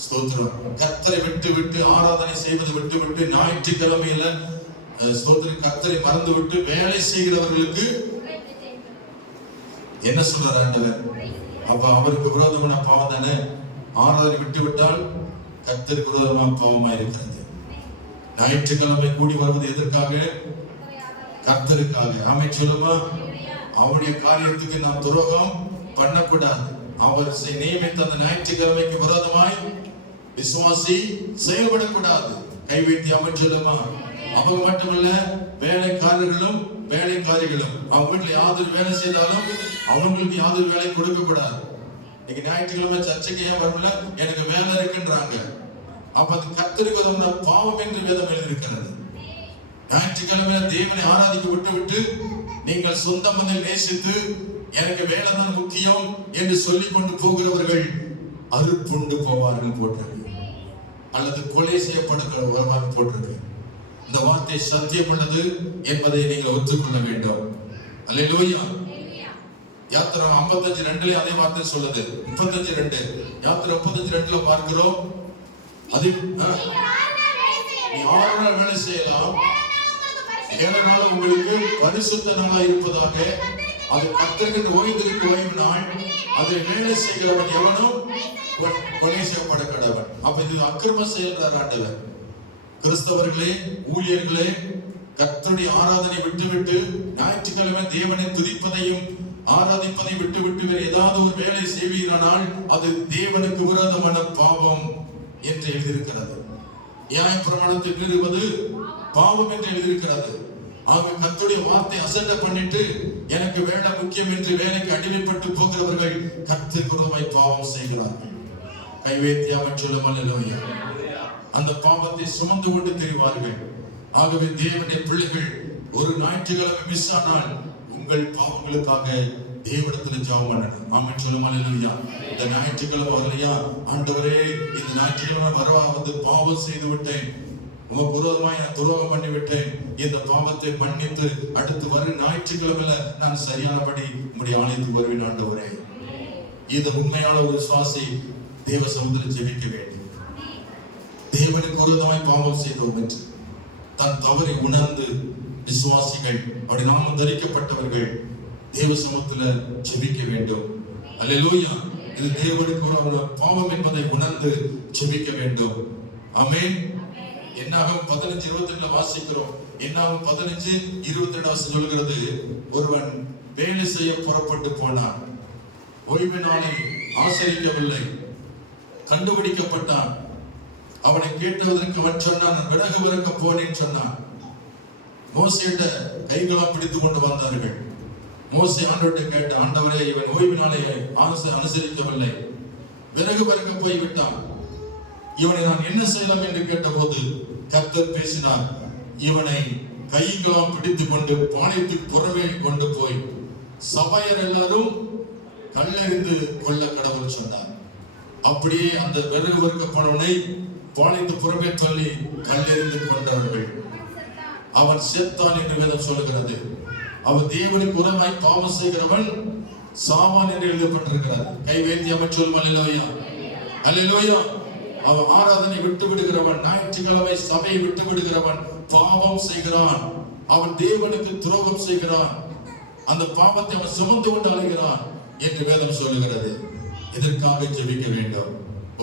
ஸ்தோத்திரம். கர்த்தரை விட்டு ஆராதனை செய்வதை விட்டு ஞாயிற்றுக்கிழமையில ஸ்தோத்திரம் கர்த்தரை மறந்து விட்டு வேலை செய்கிறவர்களுக்கு என்ன சொல்றாரு ஆண்டவர்? அப்ப அவருக்கு விரோதமான பாவம் தானே. ஆராதனை விட்டு விட்டால் கர்த்தருக்கு விரோதமான பாவமா இருக்கிறது. ஞாயிற்றுக்கிழமை கூடி வருவது எதற்காக? கர்த்தருக்காக. ஆமென் சொல்லுமா? அவருடைய காரியத்துக்கு நாம் துரோகம் பண்ணக்கூடாது. அவர் நியமித்த அந்த ஞாயிற்றுக்கிழமைக்கு விரோதமாய் விசுவாசி செயல்படக்கூடாது. கைவைத்தி ஆமென் சொல்லுமா? அவங்க மட்டுமல்ல, வேலைக்காரர்களும் வேலைக்காரிகளும் அவங்க வீட்டுல யாதொரு வேலை செய்தாலும் அவங்களுக்கு யாதொரு வேலை கொடுக்க கூடாது. இன்னைக்கு ஞாயிற்றுக்கிழமை சர்ச்சைக்கு ஏன் வரல? எனக்கு வேலை இருக்குன்றாங்க. அப்ப அது கர்த்தருக்கு விரோதமான பாவம் என்று வேதம் எழுதியிருக்கிறது. ஞாயிற்றுக்கிழமையில தேவனை ஆராதிக்க விட்டு நீங்கள் சொந்த மதில் நேசித்து எனக்கு வேலை தான் முக்கியம் என்று சொல்லிக் கொண்டு போகிறவர்கள் அறுப்புண்டு போவார்கள் போட்டிருக்கு, அல்லது கொலை செய்யப்படுகிற வருவாங்க போட்டிருக்கு. இந்த வார்த்தை சத்தியம் உள்ளது என்பதை நீங்கள் ஒத்துக்கொள்ள வேண்டும். அல்லேலூயா. யாத்திரை 55:2 அதே வார்த்தை சொல்லுது. 35:2 யாத்திரை 35:2 பார்க்கிறோம். அது நீ 6 நாள் வேலை செய்யலாம், 7 நாள் உங்களுக்கு பரிசுத்த நாளா இருப்பதாக. அது கர்த்தருக்கு ஓய்ந்திருக்கு ஓய்வு நாள். அதை வேலை செய்கிறவன் எவனும் கொலை செய்யப்பட கடவன். அப்ப இது அக்கிரம செயல்றார் ஆண்டவர். கிறிஸ்தவர்களே, ஊழியர்களே, கர்த்தருடைய ஆராதனை விட்டு ஞாயிற்றுக்கிழமை தேவனை துதிப்பதையும் ஆராதிப்பதை விட்டு வேறு ஏதாவது ஒரு வேலை செய்வீரானால் அது தேவனுக்கு விரோதமான பாவம் என்று எழுதியிருக்கிறது. நியாயப்பிரமாணத்தை மீறுவது பாவம் என்று எழுதியிருக்கிறது. ஆக கர்த்தருடைய வார்த்தை அசட்டை பண்ணிட்டு எனக்கு வேலை முக்கியம் என்று வேலைக்கு அடிமைப்பட்டு போகிறவர்கள் கர்த்தருக்கு விரோதமாய் பாவம் செய்கிறார்கள். கைவேத்தியாம சொல்லும் அல்லேலூயா. அந்த பாவத்தை சுமந்து கொண்டு தெரிவார்கள். ஆகவே தேவனுடைய பிள்ளைகள் ஒரு ஞாயிற்றுக்கிழமை மிஸ் ஆனால் உங்கள் பாவங்களுக்காக தேவனிடத்தில் ஜெபம் பண்ணணும். ஆமென் சொல்லும் அல்லேலூயா. இந்த ஞாயிற்றுக்கிழமை வரலையா, ஆண்டவரே இந்த ஞாயிற்றுக்கிழமை வரவா வந்து பாவம் செய்து விட்டேன், உமக்கு விரோதமாய் நான் துரோகம் பண்ணி விட்டேன், இந்த பாவத்தை மன்னித்து அடுத்து வரும் ஞாயிற்றுக்கிழமையில நான் சரியானபடி உம்முடைய ஆலயத்துக்கு வருவேன் ஆண்டவரே. இது உண்மையான ஒரு விசுவாசி தேவ சமூகத்தில் ஜெபிக்க வேண்டும். தேவனுக்கு விரோதமாய் பாவம் செய்தோம் என்று தன் தவறை உணர்ந்து விசுவாசிகள், அப்படி நாம தரிக்கப்பட்டவர்கள் தேவ சமூகத்தில் ஜெபிக்க வேண்டும். அல்லேலூயா. இது தேவனுக்கு விரோதமான பாவம் என்பதை உணர்ந்து ஜெபிக்க வேண்டும். ஆமென். என்னாகும் 15:22 வாசிக்கிறோம். என்னாகும் 15:22 சொல்கிறது, ஒருவன் வேலை செய்ய புறப்பட்டு போனான், ஓய்வு நாளை ஆசரிக்கவில்லை, கண்டுபிடிக்கப்பட்டான். அவனை கேட்டதற்கு அவன் சொன்னான், நான் விறகு விறக்க போனேன் சொன்னான். மோசேட்ட கைகளாம் பிடித்து கொண்டு வந்தார்கள். மோசே ஆண்டவர்கிட்ட கேட்ட, ஆண்டவரே இவன் ஓய்வு நாளை அனுசரிக்கவில்லை, விறகு விறக்க போய்விட்டான், இவனை நான் என்ன செய்யலாம் என்று கேட்டபோது கர்த்தர் பேசினார், இவனை கைகளாம் பிடித்து கொண்டு பாளையத்துக்கு புறமே கொண்டு போய் சபையர் எல்லாரும் கல்லெறிந்து கொள்ள கடவுள் சொன்னார். அப்படியே அந்த விறகு விறக்க போனவனை பாளையத்து புறமே தள்ளி கல்லெறிந்து கொண்டவர்கள். அவன் செத்தான் என்று வேதம் சொல்லுகிறது. அவன் தேவனுக்கு உரமாய் பாவம் செய்கிறவன் சாவான் என்று எழுதப்பட்டிருக்கிறது. கை வேந்தி அமைச்சொல்லும் அல்லேலூயா. அல்லேலூயா. அவன் ஆராதனை விட்டு விடுகிறவன், ஞாயிற்றுக்கிழமை சபையை விட்டு விடுகிறவன் பாவம் செய்கிறான். அவன் தேவனுக்கு துரோகம் செய்கிறான். அந்த பாவத்தை அவன் சுமந்து கொண்டு அலைகிறான் என்று வேதம் சொல்லுகிறது. இதற்காக ஜெபிக்க வேண்டும்.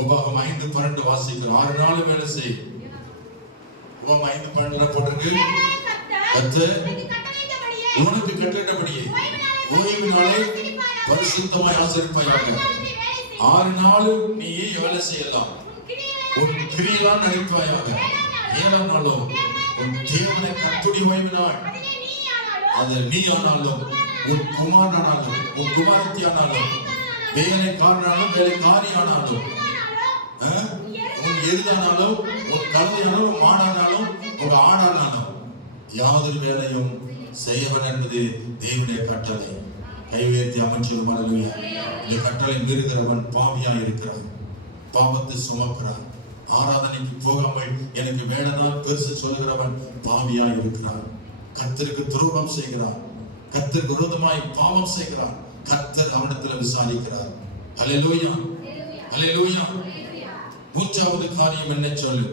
உபாகம் 5:12 வாசிக்கிறோம். 6 நாள் வேலை செய். உபாகம் 5:12 போட்டிருக்கு, கர்த்தர் உனக்கு கட்டளையிட்டபடியே ஓய்வு நாளை பரிசுத்தமாய் ஆசரிப்பாயாக. 6 நாள் நீ வேலை செய்யலாம், உன் கிரியையெல்லாம் நடிப்பாயாக. 7ஆம் நாளோ உன் தேவனை கர்த்தருடைய ஓய்வு நாள். அது நீ ஆனாலும், உன் குமாரனானாலும், உன் குமாரத்தி ஆனாலும், வேலைக்காரனாலும் வேலைக்காரி ஆனாலும், உன் எருதானாலும், உன் கழுதையானாலும், மாடானாலும், உங்க ஆடானாலும் யாதொரு வேலையும் செய்யவன் என்பது தேவனுடைய கட்டளை. கைவேற்றி அமைச்சரும் அல்லேலூயா. இந்த கட்டளை மீறுகிறவன் பாவியாய் இருக்கிறான், பாவத்தை சுமக்கிறான். ஆராதனைக்கு போகாமல் எனக்கு வேலைதான் பெருசு சொல்லுகிறவன் பாவியாய் இருக்கிறான். கர்த்தருக்கு துரோகம் செய்கிறான், கர்த்தருக்கு விரோதமாய் பாவம் செய்கிறான். கர்த்தர் அவனிடத்தில் விசாரிக்கிறார். அல்லேலூயா, அல்லேலூயா. மூன்றாவது காரியம் என்ன சொல்லு,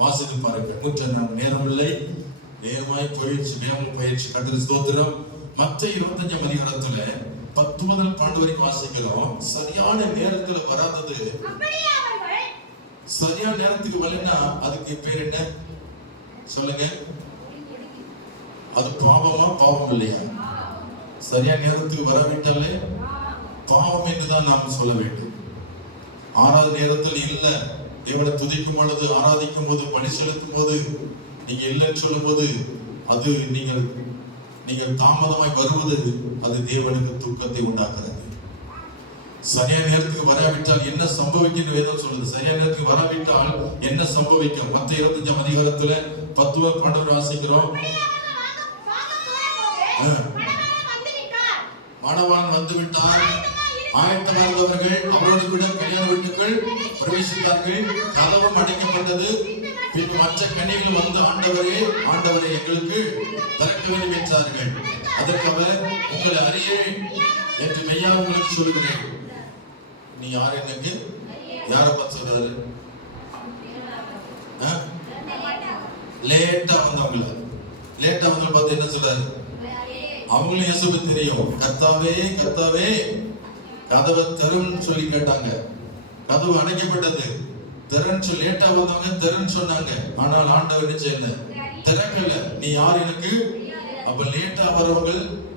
வாசித்து பாருங்கள். மூன்றாம் நேரம் இல்லை, நேரமாய் போயிடுச்சு, வேகம் போயிடுச்சு. கர்த்தருக்கு ஸ்தோத்திரம். மத்தேயு 25 அதிகாரத்துல 10 முதல் 12 வரைக்கும் வாசிக்கிறோம். சரியான நேரத்துல வராதது, சரியான நேரத்துக்கு வரலன்னா அதுக்கு பேர் என்ன சொல்லுங்க? அது பாவமா பாவம் இல்லையா? சரியான நேரத்துக்கு வராவிட்டாலே பாவம் என்றுதான் நாம் சொல்ல வேண்டும். ஆறாவது நேரத்தில் இல்ல, தேவனை துதிக்கும் பொழுது, ஆராதிக்கும் போது, பணி செலுத்தும் போது நீங்க இல்லைன்னு சொல்லும் போது அது நீங்கள் தாமதமாய் வருவது அது தேவனுக்கு துக்கத்தை உண்டாக்குறது. சரியான நேரத்துக்கு வராவிட்டால் என்ன சம்பவிக்கும் வேதம் சொல்லுது. சரியான நேரத்துக்கு வராவிட்டால் என்ன சம்பவிக்கும்? மத்தேயு 25 அதிகாரத்துல 10-12 வாசிக்கிறோம். மணவாளன் வந்து விட்டார், ஆயத்தமாக இருந்தவர்கள் அவரோடு கூட கல்யாண வீட்டுக்குள் பிரவேசித்தார்கள். கதவும் அடைக்கப்பட்டது. பின்பு மற்ற கன்னிகள் வந்து ஆண்டவரே ஆண்டவரை எங்களுக்கு திறக்க வேண்டும் என்றார்கள். அதற்கு அவர், உங்களை அறியேன் என்று மெய்யா உங்களுக்கு சொல்லுகிறேன். நீ யார்? எனக்கு யாரை பார்த்து சொல்றாரு? லேட்டா வந்தவங்கள, லேட்டா வந்தவங்க பார்த்து என்ன சொல்றாரு? அவங்களும் இயேசுவை தெரியும். கர்த்தாவே கர்த்தாவே கதவை திறன்னு சொல்லி கேட்டாங்க. கதவு அடைக்கப்பட்டது. திறன்னு சொல்லி லேட்டா வந்தவங்க திறன்னு சொன்னாங்க. ஆனால் ஆண்டவர் என்ன செய்யல? திறக்கல. நீ யார் எனக்கு? அப்ப லேட்டா வரவங்க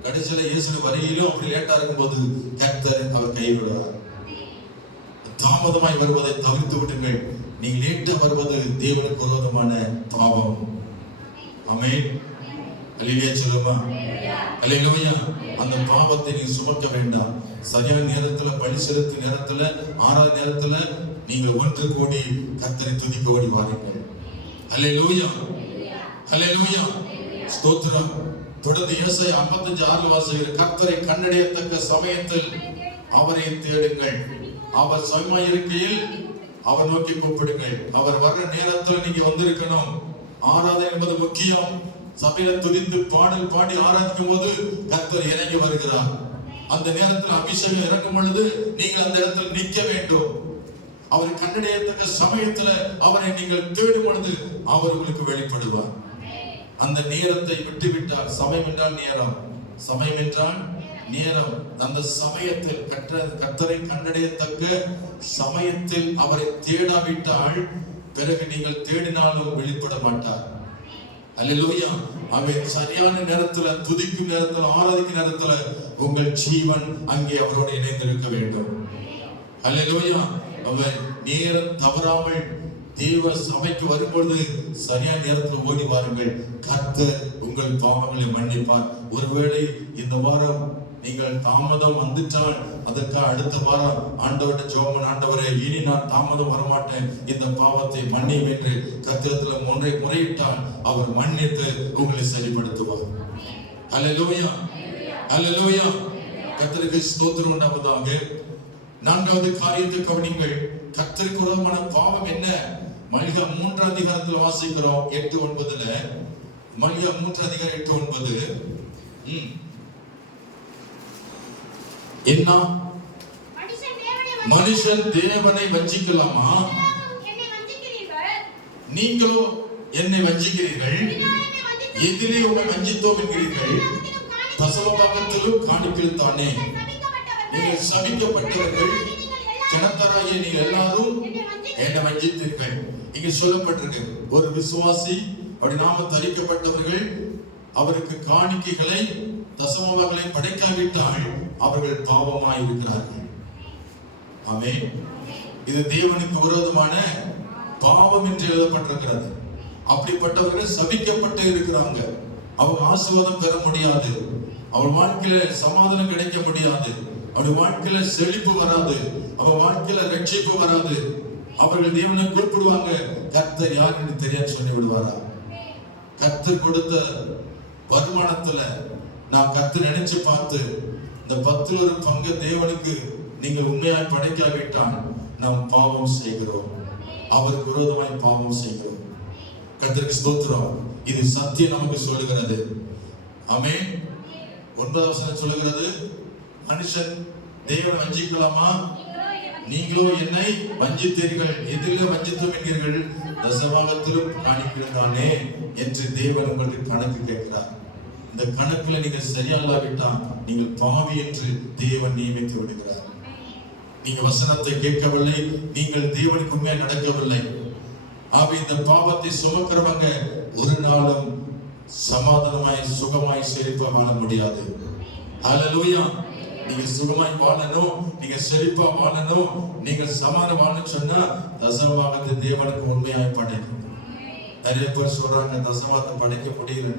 கடைசியில இயேசு வரையிலும் அப்படி லேட்டா இருக்கும்போது கர்த்தர் அவர் கைவிடுவார். தாமதமாய் வருவதை தவிர்த்து விடுங்கள். நீ லேட்டா வருவது தேவனுக்கு விரோதமான பாவம். ஆமென். அல்லேலூயா சொல்லுமா? அல்லேலூயா. அந்த பாவத்தை நீங்க சுமக்க வேண்டாம். சரியான நேரத்துல, பலி செலுத்தும் நேரத்துல, ஆறாவது நேரத்துல நீங்கள் ஒன்று கூடி கர்த்தரை துதிக்க ஓடி வாருங்கள். அல்லேலூயா, அல்லேலூயா, ஸ்தோத்திரம். தொடர்ந்து ஏசாயா 55:6 வாசிக்கிற, கர்த்தரை கண்டடையத்தக்க சமயத்தில் அவரை தேடுங்கள், அவர் சமமாய் இருக்கையில் அவர் நோக்கி கூப்பிடுங்கள். அவர் வர்ற நேரத்துல நீங்க வந்திருக்கணும். ஆராதனை என்பது முக்கியம். சபையில துதித்து பாடல் பாடி ஆராதிக்கும் போது கர்த்தர் இறங்கி வருகிறார். அந்த நேரத்தில் அபிஷேகம் இறக்கும் பொழுது நீங்கள் அந்த இடத்தில் நிற்க வேண்டும். அவர் கண்டடையத்தக்க சமயத்துல அவரை நீங்கள் தேடும் பொழுது அவர் உங்களுக்கு வெளிப்படுவார். அந்த நேரத்தை விட்டுவிட்டால், சமயம் என்றால் நேரம், சமயம் என்றால் நேரம், அந்த சமயத்தில் கர்த்தரை கண்டடையத்தக்க சமயத்தில் அவரை தேடாவிட்டால் பிறகு நீங்கள் தேடினாலும் வெளிப்பட மாட்டார். அல்லேலூயா. அவன் சரியான நேரத்துல, துதிக்கும் நேரத்துல, ஆராதிக்கும் நேரத்துல உங்கள் ஜீவன் அங்கே அவரோடு இணைந்திருக்க வேண்டும். அல்லேலூயா. அவர் நேரம் தவறாமல் தேவ சபைக்கு வரும்பொழுது சரியான நேரத்தில் ஓடி வாருங்கள். கர்த்தர் உங்கள் பாவங்களை மன்னிப்பார். ஒருவேளை இந்த வாரம் நீங்கள் தாமதம் வந்துட்டால் அதற்கு அடுத்த வாரம் ஆண்டவர்கிட்ட ஜெபம், ஆண்டவரே இனி நான் தாமதம் வரமாட்டேன், இந்த பாவத்தை மன்னியும் என்று கர்த்தரிடத்தில் முறையிட்டால் அவர் மன்னித்து உங்களை சரிப்படுத்துவார். அல்லேலூயா, அல்லேலூயா. கர்த்தருக்கு ஸ்தோத்திரம் உண்டாவதாக. நான்காவது காரியத்தை கவனிங்கள். கர்த்தருக்கு விரோதமான பாவம் என்ன? மல்கியா 3 அதிகாரத்தில் வாசிக்கிறோம் 8-9. மல்கியா 3 அதிகாரம் 8-9. என்ன? மனுஷன் தேவனை வஞ்சிக்கலாமா? நீங்களோ என்னை வஞ்சிக்கிறீர்கள். எதிரே உங்களை வஞ்சித்தோம் என்கிறீர்கள். தசமபாகத்திலும் காணிக்கையில் தானே. நீங்கள் சபிக்கப்பட்டவர்கள், ஜனத்தாராகிய நீங்கள் எல்லாரும் என்னை வஞ்சித்தீர்கள். இங்க சொல்லப்பட்டிருக்கு, ஒரு விசுவாசி அப்படி நாம தரிக்கப்பட்டவர்கள் அவருக்கு காணிக்கைகளை, தசமபாகங்களை படைக்காவிட்டால் அவர்கள் பாவமாய் இருக்கிறார்கள். ஆமென். இது தேவனுக்கு விரோதமான பாவம் என்று எழுதப்பட்டிருக்கிறது. அப்படிப்பட்டவர்கள் சபிக்கப்பட்டு இருக்கிறாங்க. அவங்க ஆசீர்வாதம் பெற முடியாது, அவள் வாழ்க்கையில சமாதானம் கிடைக்க முடியாது, அவள் வாழ்க்கையில செழிப்பு வராது, அவள் வாழ்க்கையில ரட்சிப்பு வராது. அவர்கள் தேவனை குறிப்பிடுவாங்க, கர்த்தர் யார் என்று தெரியாது சொல்லி விடுவாரா? கர்த்தர் கொடுத்த வருமானத்துல நான் கர்த்தர் நினைச்சு பார்த்து இந்த 10 ஒரு பங்கு தேவனுக்கு நீங்கள் உண்மையாய் படைக்காவிட்டால் நாம் பாவம் செய்கிறோம், அவருக்கு விரோதமாய் பாவம் செய்கிறோம். கர்த்தருக்கு ஸ்தோத்திரம். இது சத்தியம் நமக்கு சொல்லுகிறது. ஆமென். 9வது வசனம் சொல்லுகிறது, மனுஷன் தேவனை வஞ்சிக்கலாமா? நீங்களோ என்னை வஞ்சித்தீர்கள். எதிலே வஞ்சித்தோம் என்கிறீர்கள்? தசபாகத்திலும் காணிக்கிறதானே என்று தேவன் உங்களுக்கு கணக்கு கேட்கிறார். இந்த கணக்குல நீங்க சரியால்லாவிட்டா நீங்கள் பாவி என்று தேவன் நியமித்து விடுகிறார். நீங்க வசனத்தை கேட்கவில்லை, நீங்கள் தேவனுக்கு உண்மையாக நடக்கவில்லை. ஆக இந்த பாவத்தை சுமக்கிறவங்க ஒரு நாளும் சமாதானமாய் சுகமாய் செழிப்பா வாழ முடியாது. ஹல்லேலூயா. நீங்க சுகமாய் வாழணும், நீங்க செழிப்பா வாழணும், நீங்க சமாதானம் வாழணும்னு சொன்னா தசமபாகத்தை தேவனுக்கு உண்மையாய் படைக்கணும். நிறைய பேர் சொல்றாங்க தசமபாகத்தை படைக்க முடியல,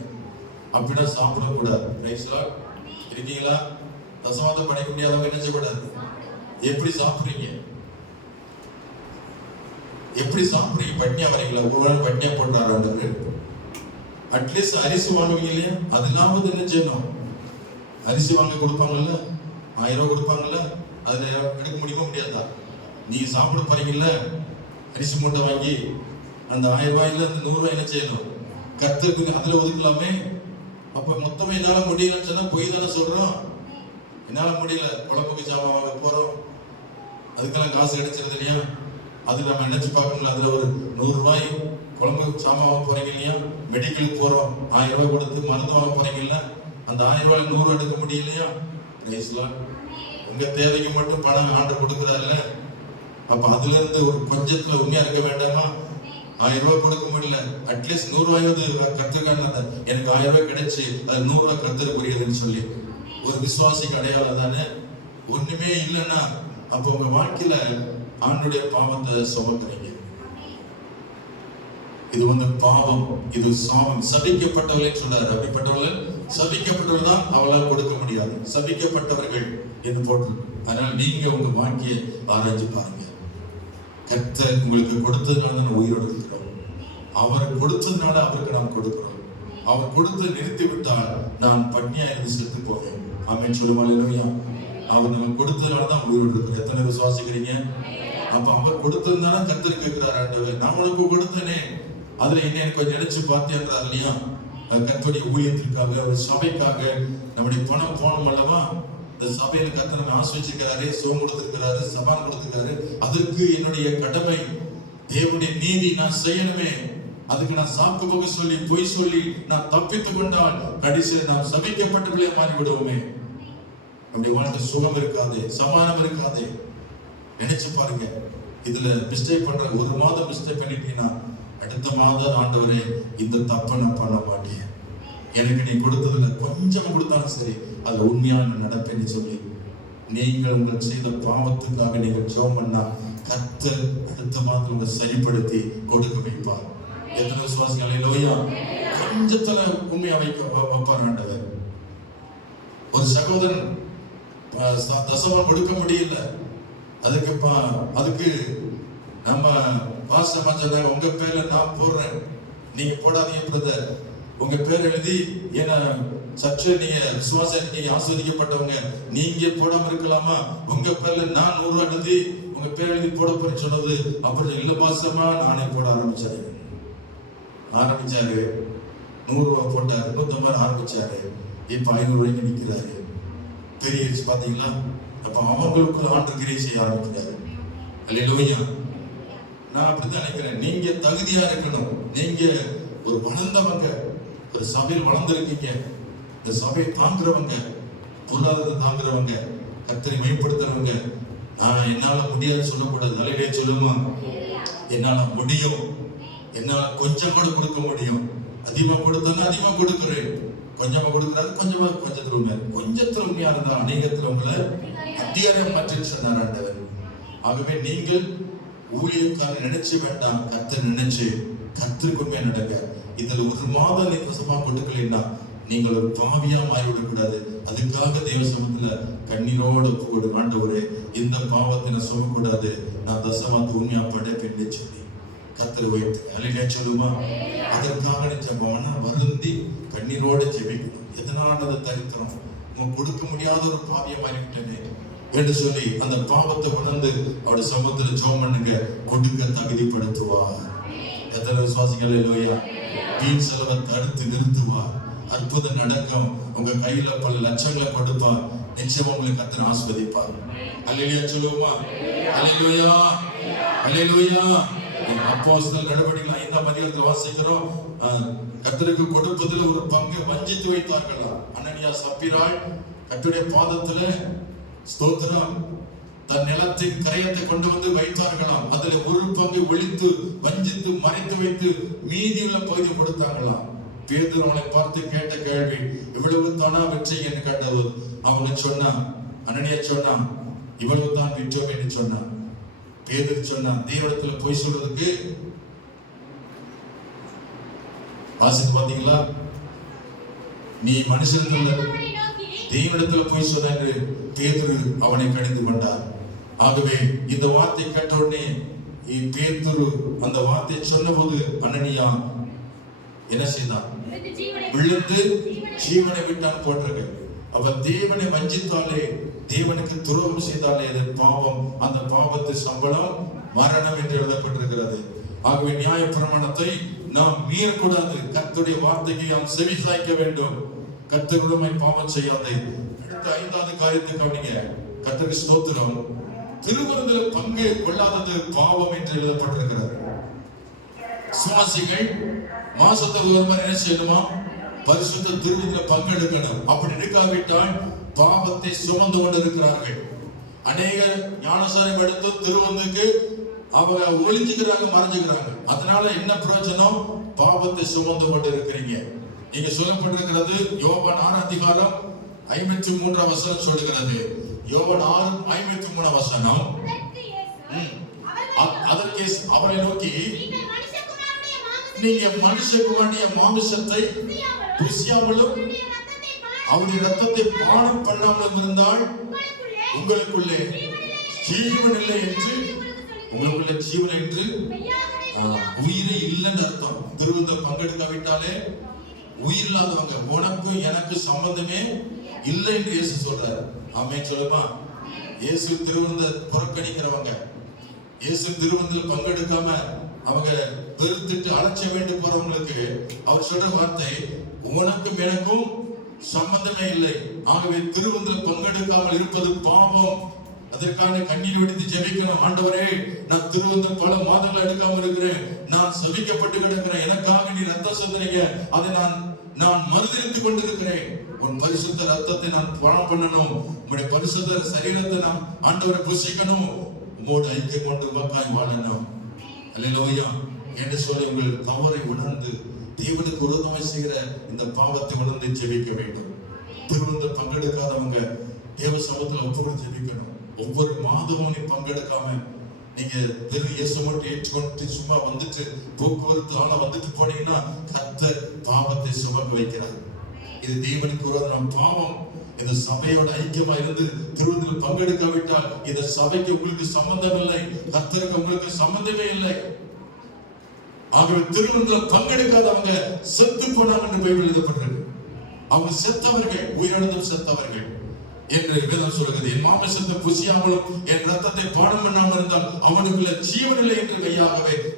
அப்படின்னா சாப்பிடக்கூடாது. இருக்கீங்களா? தசமபாகத்தை படைக்க முடியாதவங்க என்ன செய்யக்கூடாது? எப்படி சாப்பிடுறீங்க? எப்படி சாப்பிடுறீங்க? பட்னியா வரீங்களா? ஒவ்வொரு பட்னியா போட்டாரு. அட்லீஸ்ட் அரிசி வாங்குவீங்க இல்லையா? அது இல்லாம என்ன செய்யணும்? அரிசி வாங்க கொடுப்பாங்கல்ல, 1000 ரூபாய் கொடுப்பாங்கல்ல, அதுல எடுக்க முடியுமா முடியாதா? நீங்க சாப்பிட போறீங்கல்ல, அரிசி மூட்டை வாங்கி அந்த 1000 ரூபாயில அந்த 100 ரூபாய் என்ன செய்யணும்? கர்த்தருக்கு அதுல ஒதுக்கலாமே. அப்ப மொத்தமா என்னால முடியலன்னு சொன்னா பொய் தானே சொல்றோம். என்னால முடியல, குழம்புக்கு சாமான் வாங்க போறோம், அதுக்கெல்லாம் காசு கிடைச்சிருது இல்லையா? அது நம்ம நினைச்சு பார்க்கணும்ல. அதுல ஒரு 100 ரூபாய் குழம்புக்கு சாமான் வாங்க போறீங்க இல்லையா? மெடிக்கலுக்கு போறோம், 1000 ரூபாய் கொடுத்து மருந்து வாங்க போறீங்கல்ல, அந்த 1000 ரூபாயில 100 ரூபாய் எடுக்க முடியலையா? உங்க தேவைக்கு மட்டும் பணம் ஆண்டவர் கொடுக்குறாருல்ல, அப்ப அதுல இருந்து ஒரு கொஞ்சத்துல உண்மையா இருக்க வேண்டாமா? 1000 ரூபாய் கொடுக்க முடியல, அட்லீஸ்ட் 100 ரூபாயாவது கத்துக்கான எனக்கு 1000 ரூபாய் கிடைச்சு அது 100 ரூபாய் கத்துறக்குரியதுன்னு சொல்லி ஒரு விசுவாசிக்கு அடையாளம் தானே. ஒண்ணுமே இல்லைன்னா அப்ப உங்க வாழ்க்கையில ஆண்டுடைய பாவத்தை சுமக்கிறீங்க. இது பாவம், இது சாபம். சபிக்கப்பட்டவர்களே சொல்றாரு. அப்படிப்பட்டவர்கள் சபிக்கப்பட்டவர்கள் தான் அவளால் கொடுக்க முடியாது, சபிக்கப்பட்டவர்கள் என்று போட்டு. அதனால நீங்க உங்க வாழ்க்கையை ஆராய்ச்சி பாருங்க. கர்த்தர் உங்களுக்கு கொடுத்ததுனால தான் உயிரோடு இருக்கிறோம். அவர் கொடுத்ததுனால அவருக்கு நாம் கொடுக்கிறோம். அவர் கொடுத்து நிறுத்தி விட்டால் நான் பட்னியா இருந்து செத்து போவேன். ஆமென் சொல்லுவாங்க. அவர் நமக்கு கொடுத்ததுனால தான் உயிரோடு இருக்கிறோம். எத்தனை விசுவாசிக்கிறீங்க? அப்ப அவர் கொடுத்ததுனால கர்த்தர் கேட்கிறார், ஆண்டவர் நான் உனக்கு கொடுத்தனே, அதுல என்ன கொஞ்சம் நினைச்சு பார்த்தேன்றார் இல்லையா? கர்த்தருடைய ஊழியத்திற்காக, ஒரு சபைக்காக நம்முடைய பணம் போனோம் அல்லவா? இந்த சபையில கர்த்தர் நம்ம ஆசிர்வதிச்சிருக்கிறாரு, சோம் கொடுத்திருக்கிறாரு, சபான் கொடுத்திருக்காரு. அதற்கு என்னுடைய கடமை, தேவனுடைய நீதி நான் செய்யணுமே. அதுக்கு நான் சாப்பிட்டு போக சொல்லி பொய் சொல்லி நான் தப்பித்துக் கொண்டால் கடைசியில் நாம் சபிக்கப்பட்டவர்களே மாறி விடுவோமே. அப்படி வாழ்க்கை சுகம் இருக்காது, சமாதானம் இருக்காது. நினைச்சு பாருங்க. இதுல மிஸ்டேக் பண்ற, ஒரு மாதம் மிஸ்டேக் பண்ணிட்டீங்கன்னா அடுத்த மாதம் ஆண்டவரே இந்த தப்பை நான் பண்ண மாட்டேன், எனக்கு நீ கொடுத்ததுல கொஞ்சம் கொடுத்தாலும் சரி அதுல உண்மையான நடப்பேன்னு சொல்லி நீங்கள் உங்கள் செய்த பாவத்துக்காக நீங்கள் ஜெபம் பண்ணா கர்த்தர் அடுத்த மாதம் உங்களை சரிப்படுத்தி கொடுக்க வைப்பார். எத்தனை விசுவாசிகள் இல்லையா? கொஞ்சத்துல உண்மையா வைப்பார் ஆண்டவர். ஒரு சகோதரன் தசமம் கொடுக்க முடியல, அதுக்கு நம்ம பாஸ்டர்மா சொன்னாங்க, உங்க பேர்ல நான் போடுறேன், நீங்க போடாதீங்க பிரதர், உங்க பேர் எழுதி, ஏன்னா சற்று நீங்க விசுவாசம் இருக்கீங்க, ஆஸ்வதிக்கப்பட்டவங்க, நீங்க போடாம இருக்கலாமா, உங்க பேர்ல நான் 100 ரூபாய் எழுதி உங்க பேர் எழுதி போட போறேன்னு சொன்னது. அப்புறம் இல்ல பாஸ்டர்மா நானே போட ஆரம்பிச்சாரு. 100 ரூபாய் போட்டாரு, 150 ஆரம்பிச்சாரு, இப்ப 500 ரூபாய்க்கு நிக்கிறாரு. பெரிய பாத்தீங்களா? அப்ப அவங்களுக்கு ஆண்டு கிரியை செய்ய ஆரம்பிக்கிறாரு. அல்லேலூயா. நான் அப்படித்தான் நினைக்கிறேன். நீங்க தகுதியா இருக்கணும். நீங்க ஒரு வளர்ந்தவங்க, ஒரு சபையில் வளர்ந்துருக்கீங்க, இந்த சபையை தாங்குறவங்க, பொருளாதாரத்தை தாங்குறவங்க, கர்த்தரை மேம்படுத்துறவங்க. நான் என்னால முடியாதுன்னு சொல்லக்கூடாது. தலையிலே சொல்லுமா, என்னால முடியும், என்னால கொஞ்சம் கூட கொடுக்க முடியும். அதிகமா கொடுத்தா அதிகமா கொடுக்குறேன், கொஞ்சமா கொடுக்குறாரு கொஞ்சத்துல உண்மையா இருந்தா அநேகத்துல உங்களை அதிகாரம் மாற்றி சொன்னார் ஆண்டவர். ஆகவே நீங்கள் ஊழியக்காரர் நினைச்சு வேண்டாம், கர்த்தர் நினைச்சு கர்த்தருக்கு உண்மையா நடக்க. இதுல ஒரு மாதம் நீ தசமா கொடுக்கலைன்னா நீங்கள் ஒரு பாவியா மாறிவிடக்கூடாது. அதுக்காக தேவ சமத்துல கண்ணீரோட ஒப்புக்கொடு, ஆண்டவரே இந்த பாவத்தை நான் சொல்லக்கூடாது, நான் தசமாத்து உண்மையா படைப்பேன் சொல்லி கர்த்தர் வைத்து அல்லேலூயா சொல்லுமா. அதற்காக ஜெபம்னா வருந்தி கண்ணீரோடு ஜெபிக்கணும். எதனால அதை தரித்திரம் உங்க கொடுக்க முடியாத ஒரு பாவியம் மாறிவிட்டனே என்று சொல்லி அந்த பாவத்தை உணர்ந்து அவருடைய சமூகத்துல ஜெபம் பண்ணுங்க. கொடுக்க தகுதிப்படுத்துவார். எத்தனை விசுவாசிகள் அல்லேலூயா. வீண் செலவை தடுத்து நிறுத்துவார். அற்புதம் நடக்கும். உங்க கையில பல லட்சங்களை கொடுப்பார். நிச்சயம் உங்களை கர்த்தர் ஆசீர்வதிப்பார். அல்லேலூயா சொல்லுவோமா. அல்லேலூயா அல்லேலூயா. அப்போஸ்தலர் நடவடிக்கைகள் 5ஆம் அதிகாரத்தில் வாசிக்கிறோம். கர்த்தருக்கு கொடுப்பதில் ஒரு பங்கு வஞ்சித்து வைத்தார்களா. அனனியா சப்பீராள் கர்த்தருடைய பாதத்துல ஸ்தோத்திரம் தன் நிலத்தின் கரையத்தை கொண்டு வந்து வைத்தார்களாம். அதுல ஒரு பங்கு ஒழித்து வஞ்சித்து மறைத்து வைத்து மீதியுள்ள பகுதியை கொடுத்தாங்களாம். பேதுரு அவனை பார்த்து கேட்ட கேள்வி, இவ்வளவு தானா வெற்றி என்று கேட்டவர். அவனை சொன்னான், அனனியா சொன்னான், இவ்வளவு தான் விற்றோம் என்று சொன்னான். பேதுரு சொன்னான், தேவனிடத்துல பொய் சொல்றதுக்கு வாசித்து பாத்தீங்களா? நீ மனுஷத்துல தேவனிடத்துல பொய் சொன்ன என்று பேதுரு அவனை கடிந்து கொண்டார். ஆகவே இந்த வார்த்தை கேட்ட உடனே பேதுரு அந்த வார்த்தை சொன்ன போது அனனியா என்ன செய்தான்? விழுந்து ஜீவனை விட்டான் போட்டிருக்கு. அவ தேவனை வஞ்சித்தாலே, தேவனுக்கு துரோகம் செய்தாலே அது பாவம். அந்த பாவத்து சம்பளம் மரணம் என்று எழுதப்பட்டிருக்கிறது. ஆகவே நியாய பிரமாணத்தை நாம் மீறக்கூடாது. கர்த்தருடைய வார்த்தைக்கு நாம் செவி சாய்க்க வேண்டும். கர்த்தருடைய பாவம் செய்யாதே. அடுத்த 5வது காரியத்தை கவனிங்க. கர்த்தருக்கு ஸ்தோத்திரம். திருமணத்தில் பங்கு கொள்ளாதது பாவம் என்று எழுதப்பட்டிருக்கிறது. சுவாசிகள் மாசத்துக்கு ஒரு முறை என்ன செய்யணுமா? பரிசுத்த திருமணத்தில் பங்கெடுக்கணும். அப்படி எடுக்காவிட்டால் பாவத்தை சுமந்து கொண்டு இருக்கிறார்கள். அநேக ஞானசாரம் எடுத்து திருவந்துக்கு அவங்க ஒளிஞ்சுக்கிறாங்க, மறைஞ்சுக்கிறாங்க. அதனால என்ன பிரயோஜனம்? பாவத்தை சுமந்து கொண்டு இருக்கிறீங்க. இங்க சொல்லப்பட்டிருக்கிறது யோவான் 6 அதிகாரம் 53 வசனம் சொல்லுகிறது. யோவான் 6:53 வசனம். அதற்கு அவரை நோக்கி, நீங்க மனுஷகுமாரனுடைய மாமிசத்தை புசியாமலும் அவருடைய ரத்தத்தை பானம் பண்ணாமலும் இருந்தால் உங்களுக்குள்ளே ஜீவன் இல்லை என்று, உங்களுக்குள்ள ஜீவன் என்று உயிரே இல்லைன்னு அர்த்தம். திருவிழா பங்கெடுக்காவிட்டாலே உயிர் இல்லாதவங்க, உனக்கும் எனக்கு சம்பந்தமே இல்லை என்று இயேசு சொல்றாரு. ஆமென் சொல்லுமா. இயேசு திருவிழா புறக்கணிக்கிறவங்க, இயேசு திருவிழாவில் பங்கெடுக்காம அவங்க வெறுத்துட்டு அழைச்ச வேண்டி போறவங்களுக்கு அவர் சொல்ற வார்த்தை, உனக்கும் எனக்கும் சம்பந்தமே இல்லை. ஆகவே திருவிழாவில் பங்கெடுக்காமல் இருப்பது பாவம். அதற்கான கண்ணீர் வடித்து ஜெபிக்கணும். ஆண்டவரே, நான் திருவிழா பல மாதங்கள் எடுக்காம இருக்கிறேன், நான் சபிக்கப்பட்டு கிடக்கிறேன், எனக்காக நீ ரத்தம் சொன்னீங்க, அதை நான் மறுதலித்துக் கொண்டிருக்கிறேன். உன் பரிசுத்த ரத்தத்தை நான் பணம் பண்ணணும், உங்களுடைய பரிசுத்த சரீரத்தை நான் ஆண்டவரை புசிக்கணும், உம்மோடு ஐக்கியம் கொண்டு உமக்காய் வாழணும். அல்லேலூயா என்று சொல்லி உங்கள் தவறை உணர்ந்து தேவனுக்கு விரோதமாய் செய்கிற இந்த பாவத்தை உணர்ந்து ஜெபிக்க வேண்டும். திருவிழா பங்கெடுக்காதவங்க தேவ சமூகத்தில் ஒப்புக்கொண்டு ஜெபிக்கணும். ஒவ்வொரு மாதமும் நீ பங்கெடுக்காம நீங்க வெறும் இயேசு மட்டும் ஏற்றுக்கொண்டு சும்மா வந்துட்டு போக்குவரத்து ஆள வந்துட்டு போனீங்கன்னா கர்த்தர் பாவத்தை சுமக்க வைக்கிறார். இது தேவனுக்கு விரோதம் பாவம். இந்த சபையோட ஐக்கியமா இருந்து திருவிழாவில் பங்கெடுக்காவிட்டால் இந்த சபைக்கு உங்களுக்கு சம்பந்தம் இல்லை, கர்த்தருக்கு உங்களுக்கு சம்பந்தமே இல்லை. ஆகவே திருவிழாவில் பங்கெடுக்காதவங்க செத்து போனாங்க என்று பைபிள் எழுதப்பட்டிருக்கு. அவங்க செத்தவர்கள், உயிரிழந்தும் செத்தவர்கள் என்று வேதம் சொல்கிறது. என் மாமிசத்தை புசியாமலும் என் ரத்தத்தை பானம் பண்ணாமல் இருந்தால் அவனுக்குள்ள ஜீவனில்லை என்று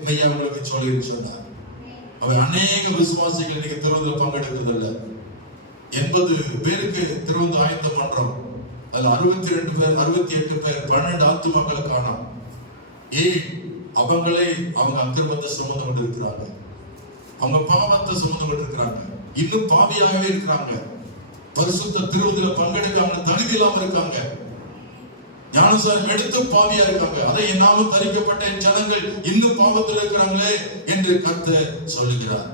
மெய்யா உங்களுக்கு சொல்லி சொன்னார். அவர் அநேக விசுவாசிகள் இன்னைக்கு திருவிழாவில் பங்கெடுக்கிறது இல்லை. 80 பேருக்கு திருவிழா ஆயத்தம் பண்றோம். அதுல 62 பேர் 68 பேர் 12 ஆத்துமாக்களை காணோம். அவங்களே அவங்க அக்கிரமத்தை சுமந்து கொண்டு இருக்கிறாங்க, அவங்க பாவத்தை சுமந்து கொண்டு இருக்கிறாங்க, இன்னும் பாவியாகவே இருக்கிறாங்க. பரிசுத்த திருவிழாவில் பங்கெடுக்காம தகுதி இல்லாம இருக்காங்க, ஞானசாரம் எடுத்து பாவியா இருக்காங்க. அதை என்னாம தரிக்கப்பட்ட என் ஜனங்கள் இன்னும் பாவத்தில் இருக்கிறாங்களே என்று கர்த்தர் சொல்லுகிறார்.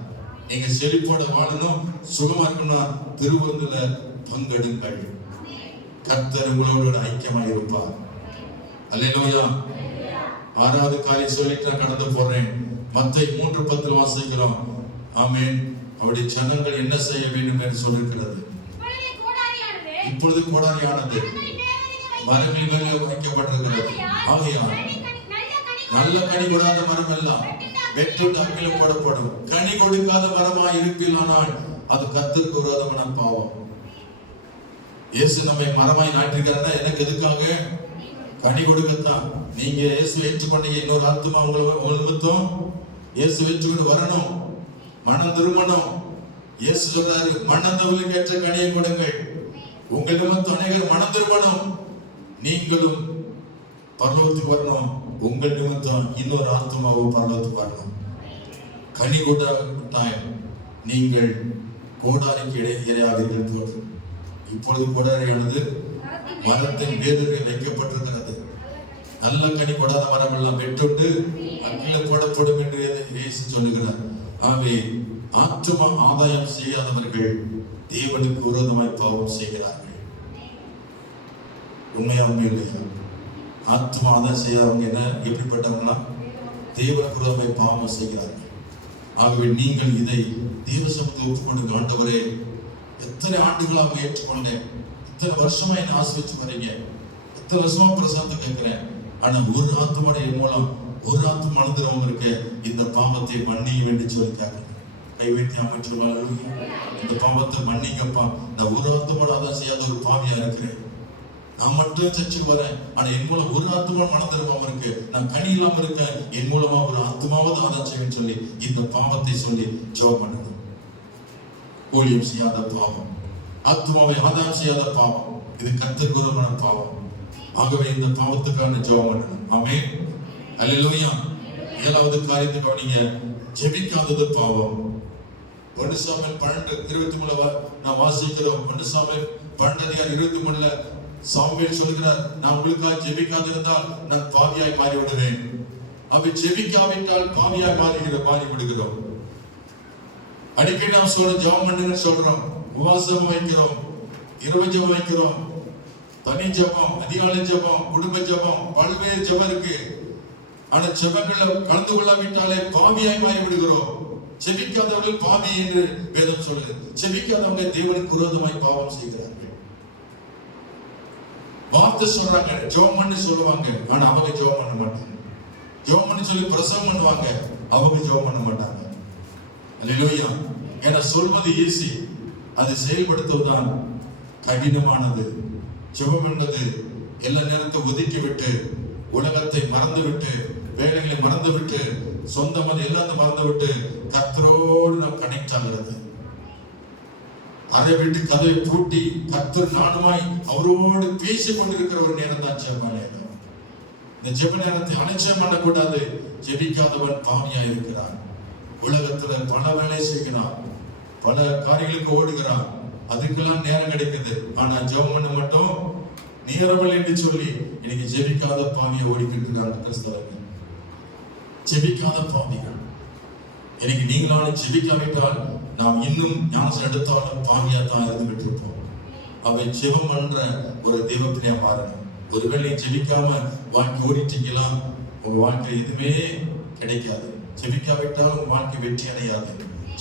நீங்க செழிப்போட வாழணும், சுகமா இருக்கணும், திருவிழாவில் பங்கெடுங்கள். கர்த்தர் உங்களோட ஐக்கியமாக இருப்பார். அல்லேலூயா. 6வது காரியம் சொல்லிட்டு நான் கடந்து போறேன். மத்தேயு 3:10 வாசிக்கிறோம். ஆமென். அவருடைய ஜனங்கள் என்ன செய்ய வேண்டும் என்று சொல்லிருக்கிறது. இப்பொழுது கோடாரியானது மரங்களின் மேலே வைக்கப்பட்டிருக்கிறது. ஆகையால் நல்ல கனி கொடாத மரம் எல்லாம் வெட்டுண்டு அக்கில போடப்படும். கனி கொடுக்காத மரமாய் இருப்பீர்களானால் அது கர்த்தருக்கு விரோதமான பாவம். இயேசு நம்மை மரமாய் நாட்டிருக்காருன்னா எனக்கு எதுக்காக? கனி கொடுக்கத்தான். நீங்க இயேசு ஏற்றுக்கொண்டீங்க, இன்னொரு ஆத்துமா உங்களை நிமித்தம் இயேசு ஏற்றுக்கொண்டு வரணும், மனம் திருமணம். இயேசு சொல்றாரு, மனந்தவளுக்கு ஏற்ற கனியை கொடுங்கள். உங்கள் நிமித்தம் அநேகர் மனம் திருமணம், நீங்களும் பரலோகத்துக்கு வரணும். உங்கள் நிமித்தம் இன்னொரு ஆத்மாவும் பரலோகத்துக்கு வரணும். கனி கொடாவிட்டால் நீங்கள் கோடாரிக்கு இடையாவீர்கள் தோற்றும். இப்பொழுது கோடாரியானது மரத்தின் வேர்கள் வைக்கப்பட்டிருக்கிறது. நல்ல கனி கொடாத மரம் எல்லாம் வெட்டுண்டு அக்கில போடப்படும் என்று இயேசு சொல்லுகிறார். ஆகவே ஆத்தும ஆதாயம் செய்யாதவர்கள் தேவனுக்கு விரோதமாய் பாவம் செய்கிறார்கள். உண்மையா இல்லையா? ஆத்தும ஆதாயம் செய்யாதவங்க என்ன எப்படிப்பட்டவங்களா? தேவனுக்கு விரோதமாய் பாவம் செய்கிறார்கள். ஆகவே நீங்கள் இதை தேவ சமூகத்தை ஒப்புக்கொண்டு, ஆண்டவரே எத்தனை ஆண்டுகளாக ஏற்றுக்கொண்டேன், இத்தனை வருஷமா என்ன ஆசிரிச்சு வரீங்க, எத்தனை வருஷமா பிரசாதத்தை கேட்கிறேன், ஆனா ஒரு ஆத்துமடைய மூலம் ஒரு ஆத்து மனதிரவங்க இருக்க இந்த பாவத்தை மன்னிக்க வேண்டி சொல்லி கேட்கிறேன். கை வைத்து அமைச்சர், இந்த பாவத்தை மன்னிக்கப்பா, நான் ஒரு ஆத்துமோட ஆதாரம் செய்யாத ஒரு பாவியா இருக்கிறேன், நான் மட்டும் சர்ச்சுக்கு வரேன், ஆனா என் மூலம் ஒரு ஆத்மா மனதிருவாம இருக்கு, நான் கனி இல்லாம இருக்கேன், என் மூலமா ஒரு ஆத்மாவது ஆதாரம் செய்வேன்னு சொல்லி இந்த பாவத்தை சொல்லி ஜெபம் பண்ணுங்க. ஊழியம் செய்யாத பாவம், ஆத்மாவை ஆதாரம் செய்யாத பாவம், இது கர்த்தருக்கு விரோதமான பாவம். ஆகவே இந்த பாவத்துக்கான ஜெபம் பண்ணணும். ஆமென், அல்லேலூயா. ஏழாவது காரியத்தை கவனிங்க, ஜெபிக்காதது பாவம். 1 சாமுவேல் 12:23 நான் வாசிக்கிறோம். 1 சாமுவேல் 12:23 சாமுவேல் சொல்கிறார், நான் உங்களுக்காக ஜெபிக்காதிருந்தால் நான் பாவியாய் மாறிவிடுவேன். அவை ஜெபிக்காவிட்டால் பாவியாய் மாறி விடுகிறோம். அடிக்கடி நாம் சொல்றோம், ஜெபம் பண்ணுங்கன்னு சொல்றோம், உபவாசம் வைக்கிறோம், இரவு ஜெபம் வைக்கிறோம், தனி ஜெபம், அதிகாலை ஜெபம், குடும்ப ஜெபம், பல்வேறு ஜெபம் இருக்கு. ஆனா ஜெபங்கள்ல கலந்து கொள்ளாவிட்டாலே பாவியாய் மாறி விடுகிறோம். ஜெபிக்காதவர்கள் பாவி என்று வேதம் சொல்லுது. ஜெபிக்காதவங்க தேவனுக்கு விரோதமாய் பாவம் செய்கிறார்கள். வார்த்தை சொல்றாங்க, ஜெபம் பண்ணி சொல்லுவாங்க, ஆனா அவங்க ஜெபம் பண்ண மாட்டாங்க. ஜெபம் பண்ணி சொல்லி பிரசவம் பண்ணுவாங்க, அவங்க ஜெபம் பண்ண மாட்டாங்க. அல்லேலூயா. ஏன்னா சொல்வது ஈஸி, அது செயல்படுத்துவதுதான் கடினமானது. ஜெபம் என்பது எல்லா நேரத்தை ஒதுக்கி விட்டு, உலகத்தை மறந்து விட்டு, வேலைகளை மறந்து விட்டு, சொந்தமாக எல்லாத்தையும் மறந்து விட்டு கர்த்தரோடு நாம் கனெக்ட் ஆகிறது. அரை வீட்டு கதவை பூட்டி கர்த்தர் நானுமாய் அவரோடு பேசிக் கொண்டிருக்கிற ஒரு நேரம் தான் ஜெப நேரம். இந்த ஜெப நேரத்தை அலட்சியம் பண்ணக்கூடாது. ஜெபிக்காதவன் பாவியா இருக்கிறான். உலகத்துல பல வேலை செய்கிறான், பல காரியங்களுக்கு ஓடுகிறான், அதுக்கெல்லாம் நேரம் கிடைக்குது. ஆனா ஜெபம் பண்ண மட்டும் நேரங்கள் என்று சொல்லி இன்னைக்கு ஜெபிக்காத பாவியை ஓடிக்கிட்டு கிறிஸ்தவர்கள். ஜெபிக்காத பாவிகள். இன்னைக்கு நீங்களாலும் ஜெபிக்காவிட்டால் நாம் இன்னும் ஞானசம் எடுத்தாலும் பாவியா தான் இருந்துகிட்டு இருப்போம். அவை ஜெபம் பண்ற ஒரு தெய்வத்திலே மாறணும். ஒருவேளை நீ ஜெபிக்காம வாழ்க்கை ஓடிட்டீங்களா, உங்க வாழ்க்கை எதுவுமே கிடைக்காது. ஜெபிக்காவிட்டால் உங்க வாழ்க்கை வெற்றி அடையாது.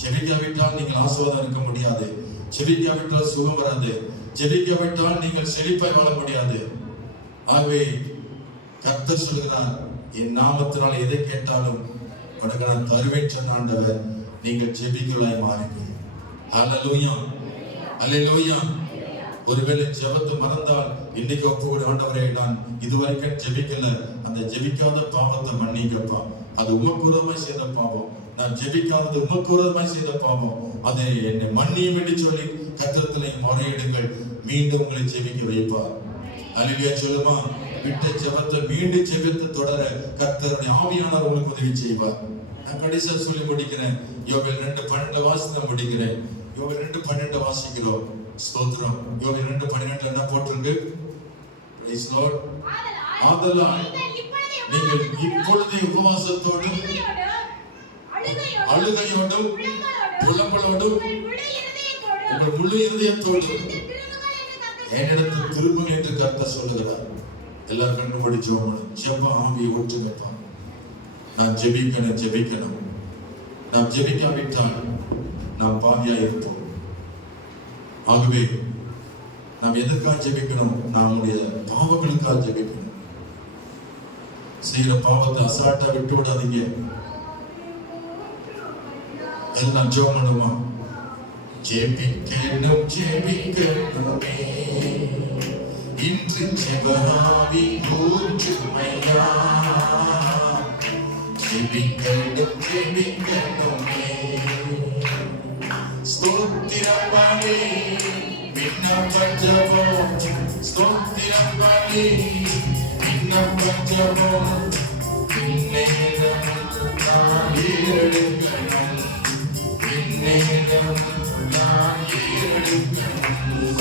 ஜெபிக்காவிட்டால் நீங்கள் ஆசீர்வாதம் இருக்க முடியாது. ஜெபிக்காவிட்டால் சுகம் வராது. ஜெபிக்காவிட்டால் நீங்கள் செழிப்பாய் வாழ முடியாது. ஆகவே கர்த்தர் சொல்கிறார், என் நாமத்தினால் எதை கேட்டாலும் உனக்கு நான் தருவேன் சொன்ன ஆண்டவர், நீங்கள் ஜெபிக்கலாய் மாறுங்கள். அல்லேலூயா, அல்லேலூயா. ஒருவேளை ஜெபத்தை மறந்தால் இன்னைக்கு ஒப்புக்கூட, ஆண்டவரே நான் இதுவரைக்கும் ஜெபிக்கல, அந்த ஜெபிக்காத பாவத்தை மன்னிக்கப்பா, அது உமக்குரமாய் செய்த பாவம், நான் ஜெபிக்காதது உமக்குரமாய் செய்த பாவம், அதை என்னை மன்னியும் என்று சொல்லி கர்த்தரிடத்திலே முறையிடுங்கள். மீண்டும் உங்களை ஜெபிக்க வைப்பார். அல்லேலூயா சொல்லுமா. விட்ட ஜெபத்தை மீண்டும் ஜெபத்தை தொடர கர்த்தருடைய ஆவியானவர் உங்களுக்கு உதவி செய்வார். நான் கடைசியா சொல்லி முடிக்கிறேன். யோவேல் 2:12 வாசித்து முடிக்கிறேன். யோவேல் 2:12 வாசிக்கிறோம். ஸ்தோத்திரம். யோவேல் 2:12 என்ன போட்டிருக்கு? Praise Lord. ஆதலால் நீங்கள் இப்பொழுதே உபவாசத்தோடும் அழுகையோடும் புலம்பலோடும் உங்கள் முழு இருதயத்தோடும் என்னிடத்தில் திரும்புங்கள் என்று கர்த்தர் சொல்லுகிறார். எல்லாரும் கண்டு மூடி ஜெபம் பண்ணு. ஜெப ஆவியை ஊற்றுங்கப்பா. நான் ஜெபிக்கணும். நாம் ஜெபிக்காவிட்டால் நாம் பாவியா இருப்போம். ஆகவே நாம் எதற்காக ஜெபிக்கணும்? நம்முடைய பாவங்களுக்காக ஜெபிக்கணும். செய்கிற பாவத்தை அசால்ட்டா விட்டு விடாதீங்க. எல்லாம் ஜெபம் பண்ணுமா? ஜெபிக்கணும் ஜெபிக்கணுமே, இன்று ஜெபராவி ஊற்றுமையா. ஜெபிக்கணும் ஜெபிக்கணுமே, ஸ்தோத்திரம் பலி விண்ணப்ப ஜெபம், ஸ்தோத்திரம் பலி விண்ணப்ப ஜெபம். இந்நேரம் நான் ஏறெடுக்கணும், இந்நேரம் நான் ஏறெடுக்கணும்.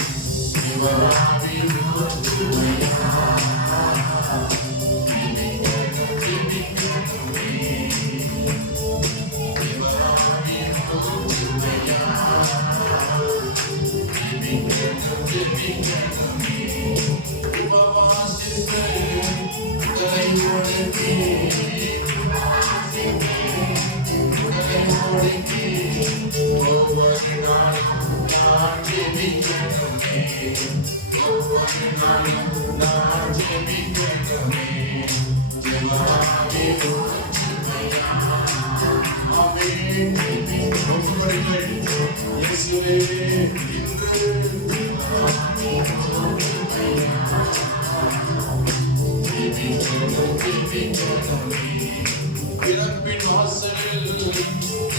சிவராவி ஊற்றுமையா, ஜெபிக்கணும் ஜெபிக்கணுமே, சிவராவி ஊற்றுமையா, ஜெபிக்கணும் ஜெபிக்கணுமே. உபவாசித்து உடலை ஒடுக்கி, உடலை ஒடுக்கி ஒவ்வொரு நாளும் நான் ஜெபிக்கணுமே, ஒவ்வொரு நாளும் நான் ஜெபிக்கணுமே. ஜெபராவி ஊற்றுமையா. ஆமென். ஒப்புக்கொடுங்கள். இயேசுவே இன்று பிறப்பின் வாசலில்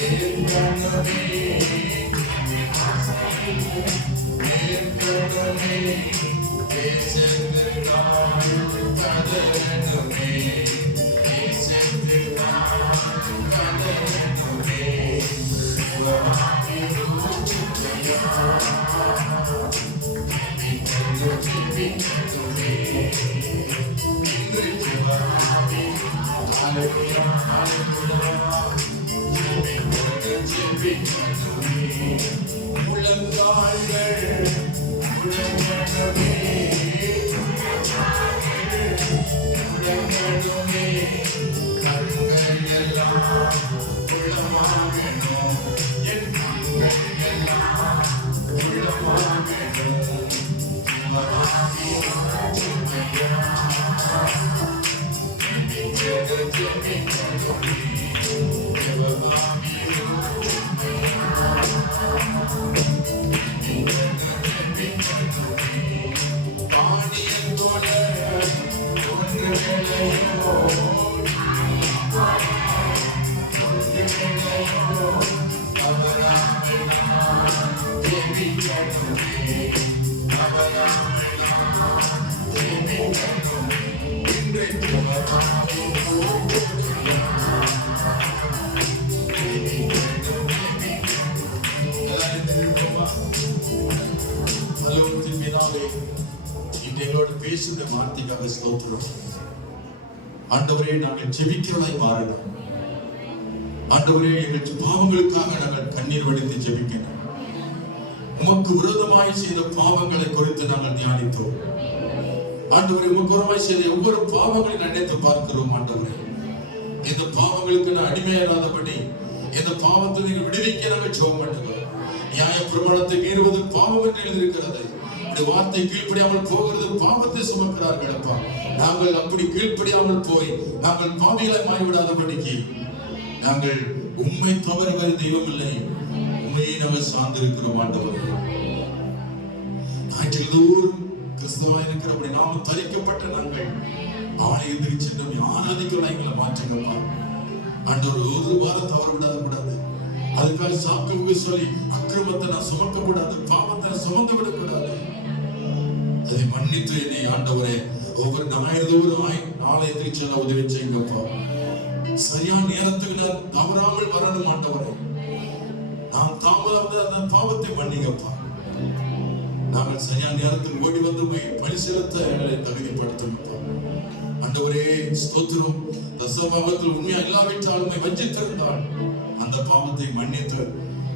ஏற்படமே, ஏற்படமே, தேசத்து நான் கதறணுமே, தேசத்து நான் கதறணுமே. சிவராவி ஊற்றுமையா, ஜெபிக்கணும் ஜெபிக்கணுமே, இன்று சிவராவி. ஹல்லேலூயா ஹல்லேலூயா. ஜெபிக்கணும் ஜெபிக்கணுமே, முழங்கால்கள் முழங்கணுமே, முழங்கணுமே, கண்கள் எல்லாம் உள்ளமாகணும், என் கண்கள் எல்லாம் உள்ளமாகணும். சிவராவி ஊற்றுமையா, ஜெபிக்கணும் ஜெபிக்கணுமே, சிவராவி ஊற்றுமையா, ஜெபிக்கணும் ஜெபிக்கணுமே. பாணியன் போல ஒன்று வேளையோ, ஒன்று வேளையோ அவராமல் நான் ஜெபிக்கணுமே, அவராமல் நான் ஜெபிக்கணுமே. இன்று சிவராவி ஊற்றுமையா, ஜெபிக்கணும் ஜெபிக்கணுமே. எல்லாரும் திரும்பமா பரலோகத்தின் பிதாவே, இன்று எங்களோடு பேசுகிற வார்த்தைக்காக ஸ்தோத்திரம். ஆண்டவரே, நாங்கள் ஜெபிக்கிறதாய் மாறணும். ஆண்டவரே, எங்கள் பாவங்களுக்காக நாங்கள் கண்ணீர் வடித்து ஜெபிக்கணும். உமக்கு விரோதமாய் செய்த பாவங்களை குறித்து நாங்கள் தியானித்தோம். ஆண்டவரே, உமக்கு விரோதமாய் செய்த ஒவ்வொரு பாவங்களை நினைத்து பார்க்கிறோம். ஆண்டவரே, இந்த பாவங்களுக்கு நான் அடிமையாகாதபடி இந்த பாவத்தை நீங்கள் விடுவிக்க நாங்கள் ஜெபம் பண்ணுகிறோம். நியாய பிரமாணத்தை மீறுவது பாவம் என்று எழுதியிருக்கிறது. இந்த வார்த்தை கீழ்ப்படியாமல் போகிறது பாவத்தை சுமக்கிறார்கள். அப்பா, நாங்கள் அப்படி கீழ்ப்படியாமல் போய் நாங்கள் பாவிகளை மாறிவிடாதபடிக்கு நாங்கள் உம்மை தவிர வேறு தெய்வம் இல்லை, உண்மையை நாங்கள் சார்ந்திருக்கிறோம். ஆண்டவரே, ஞாயிற்றுதோறும் கிறிஸ்தவா இருக்கிறபடி நாம தரிக்கப்பட்ட நாங்கள் ஆலயத்துக்கு சென்று ஆராதிக்கலாம். எங்களை மாற்றுங்கப்பா. ஆண்டவர் ஒரு வாரம் தவற விடாத, அதுக்காக சாக்கு சொல்லி அக்கிரமத்தை நான் சுமக்க கூடாது, பாவத்தை சுமந்து விடக்கூடாது. அதை மன்னித்து என்னை ஆண்டவரே ஒவ்வொரு ஞாயிறுதோறும் ஆலயத்துக்கு செல்ல உதவி செய்யுங்கப்பா. சரியான நேரத்துக்கு நான் தவறாமல் வரணும். ஆண்டவரே, நான் தாமதம் அந்த பாவத்தை மன்னிங்கப்பா. நாங்கள் சரியான நேரத்தில் ஓடி வந்து பணி செலுத்த எங்களை தகுதிப்படுத்துங்கப்பா. ஆண்டவரே ஸ்தோத்திரம். தசமபாகத்தில் உண்மையா இல்லாவிட்டால் வஞ்சித்திருந்தால் அந்த பாவத்தை மன்னித்து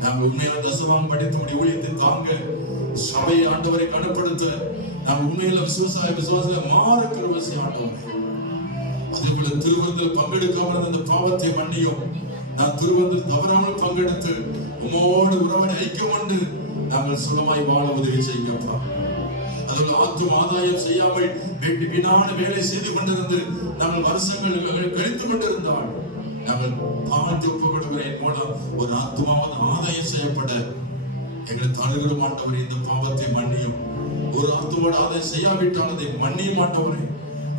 நாங்கள் உண்மையான தசமம் படித்த ஊழியத்தை தாங்க சபையை ஆண்டவரை கனப்படுத்த நாங்கள் உண்மையில விசுவாச மாற கிருபை ஆண்டவரே. அதே போல திருவந்தில் பங்கெடுக்காமல் அந்த பாவத்தை மன்னியும். நான் திருவந்தில் தவறாமல் பங்கெடுத்து உமோடு உறவனை ஐக்கியம் கொண்டு நாங்கள் சுகமாய் வாழ உதவி செய்யுங்கப்பா. அதில் ஆத்தும் ஆதாயம் செய்யாமல் வீணான வேலை செய்து கொண்டிருந்து நாங்கள் வருஷங்கள் கழித்து கொண்டிருந்தால் நாங்கள் பாவத்தை ஒப்புக்கொடுக்கிறேன் மூலம் ஒரு ஆத்மாவது ஆதாயம் செய்யப்பட எங்களை தழுகிற மாட்டவரே, இந்த பாவத்தை மன்னியும். ஒரு ஆத்மாவோட ஆதாயம் செய்யாவிட்டால் அதை மன்னிய மாட்டவரே.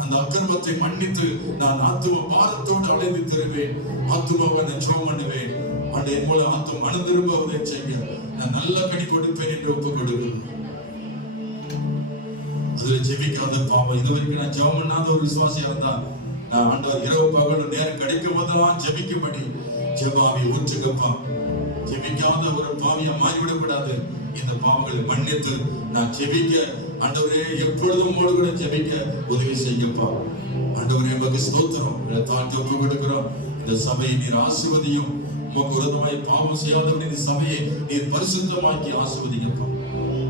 அந்த அக்கிரமத்தை மன்னித்து நான் ஆத்தும பாரத்தோடு அழைந்து தருவேன். ஆத்துமாவை நான் ஜெபம் பண்ணுவேன். அண்டை மூலம் ஆத்தும் மனம் திரும்ப உதவி செய்ய நான் நல்ல கனி கொடுப்பேன் என்று ஒப்புக் கொடுக்கிறேன். அதுல ஜெபிக்காத பாவம், இது வரைக்கும் நான் ஜெபம் பண்ணாத ஒரு விசுவாசியா இருந்தா நான் ஆண்டவர் இரவு பகல் நேரம் கிடைக்கும் போதெல்லாம் ஜெபிக்கும்படி ஜெபாவி ஊற்றுக்கப்பா. ஜெபிக்காத ஒரு பாவியா மாறிவிடக்கூடாது. இந்த பாவங்களை மன்னித்து நான் ஜெபிக்க ஆண்டவரே எப்பொழுதும் உங்களோடு கூட ஜெபிக்க உதவி செய்யப்பா. ஆண்டவரே உமக்கு ஸ்தோத்திரம். தாழ்த்தி ஒப்புக் கொடுக்கிறோம். இந்த சபையை நீர் ஆசீர்வதியும். உமக்கு விரோதமாய் பாவம் செய்யாதவன் இந்த சபையை நீர் பரிசுத்தமாக்கி ஆசீர்வதிங்கப்பா.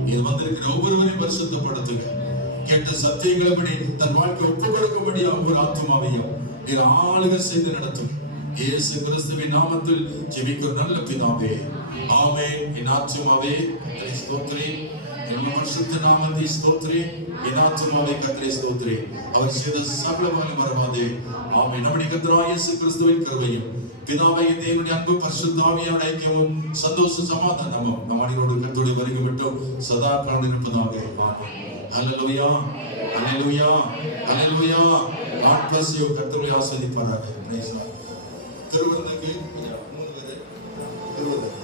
இது வந்திருக்கிற ஒவ்வொருவரையும் பரிசுத்தப்படுத்துங்க. கேட்ட சத்தியங்களபடி தன் வாழ்க்கை ஒப்புக் கொடுக்கும்படி ஒவ்வொரு ஆத்மாவையும் நீர் ஆளுகை செய்து நடத்தும். இயேசு கிறிஸ்துவின் நாமத்தில் ஜெபிக்கிற நல்ல பிதாவே, ஆமென். என் ஆத்துமாவே கர்த்தரை ஸ்தோத்திரி, என் பரிசுத்த நாமத்தை ஸ்தோத்திரி. என் ஆத்துமாவே கர்த்தரை ஸ்தோத்திரி. அவர் செய்த சகலமான மறவாதே. ஆமென். நம்முடைய கர்த்தராகிய இயேசு கிறிஸ்துவின் கிருபையும் பிதாவாகிய தேவனுடைய அன்பு பரிசுத்த ஆவியானவருடைய ஐக்கியமும் சந்தோஷ சமாதானமும் நம் அனைவரோடு கர்த்தருடைய வருகை மட்டும் சதா காலம் இருப்பதாக. ஆமென். ஹல்லேலூயா, ஹல்லேலூயா, ஹல்லேலூயா. God bless you. கர்த்தருடைய ஆசீர்வதிப்பாராக. Praise the Lord. திருவந்தக்கு 3 பேர் திருவந்தக்கு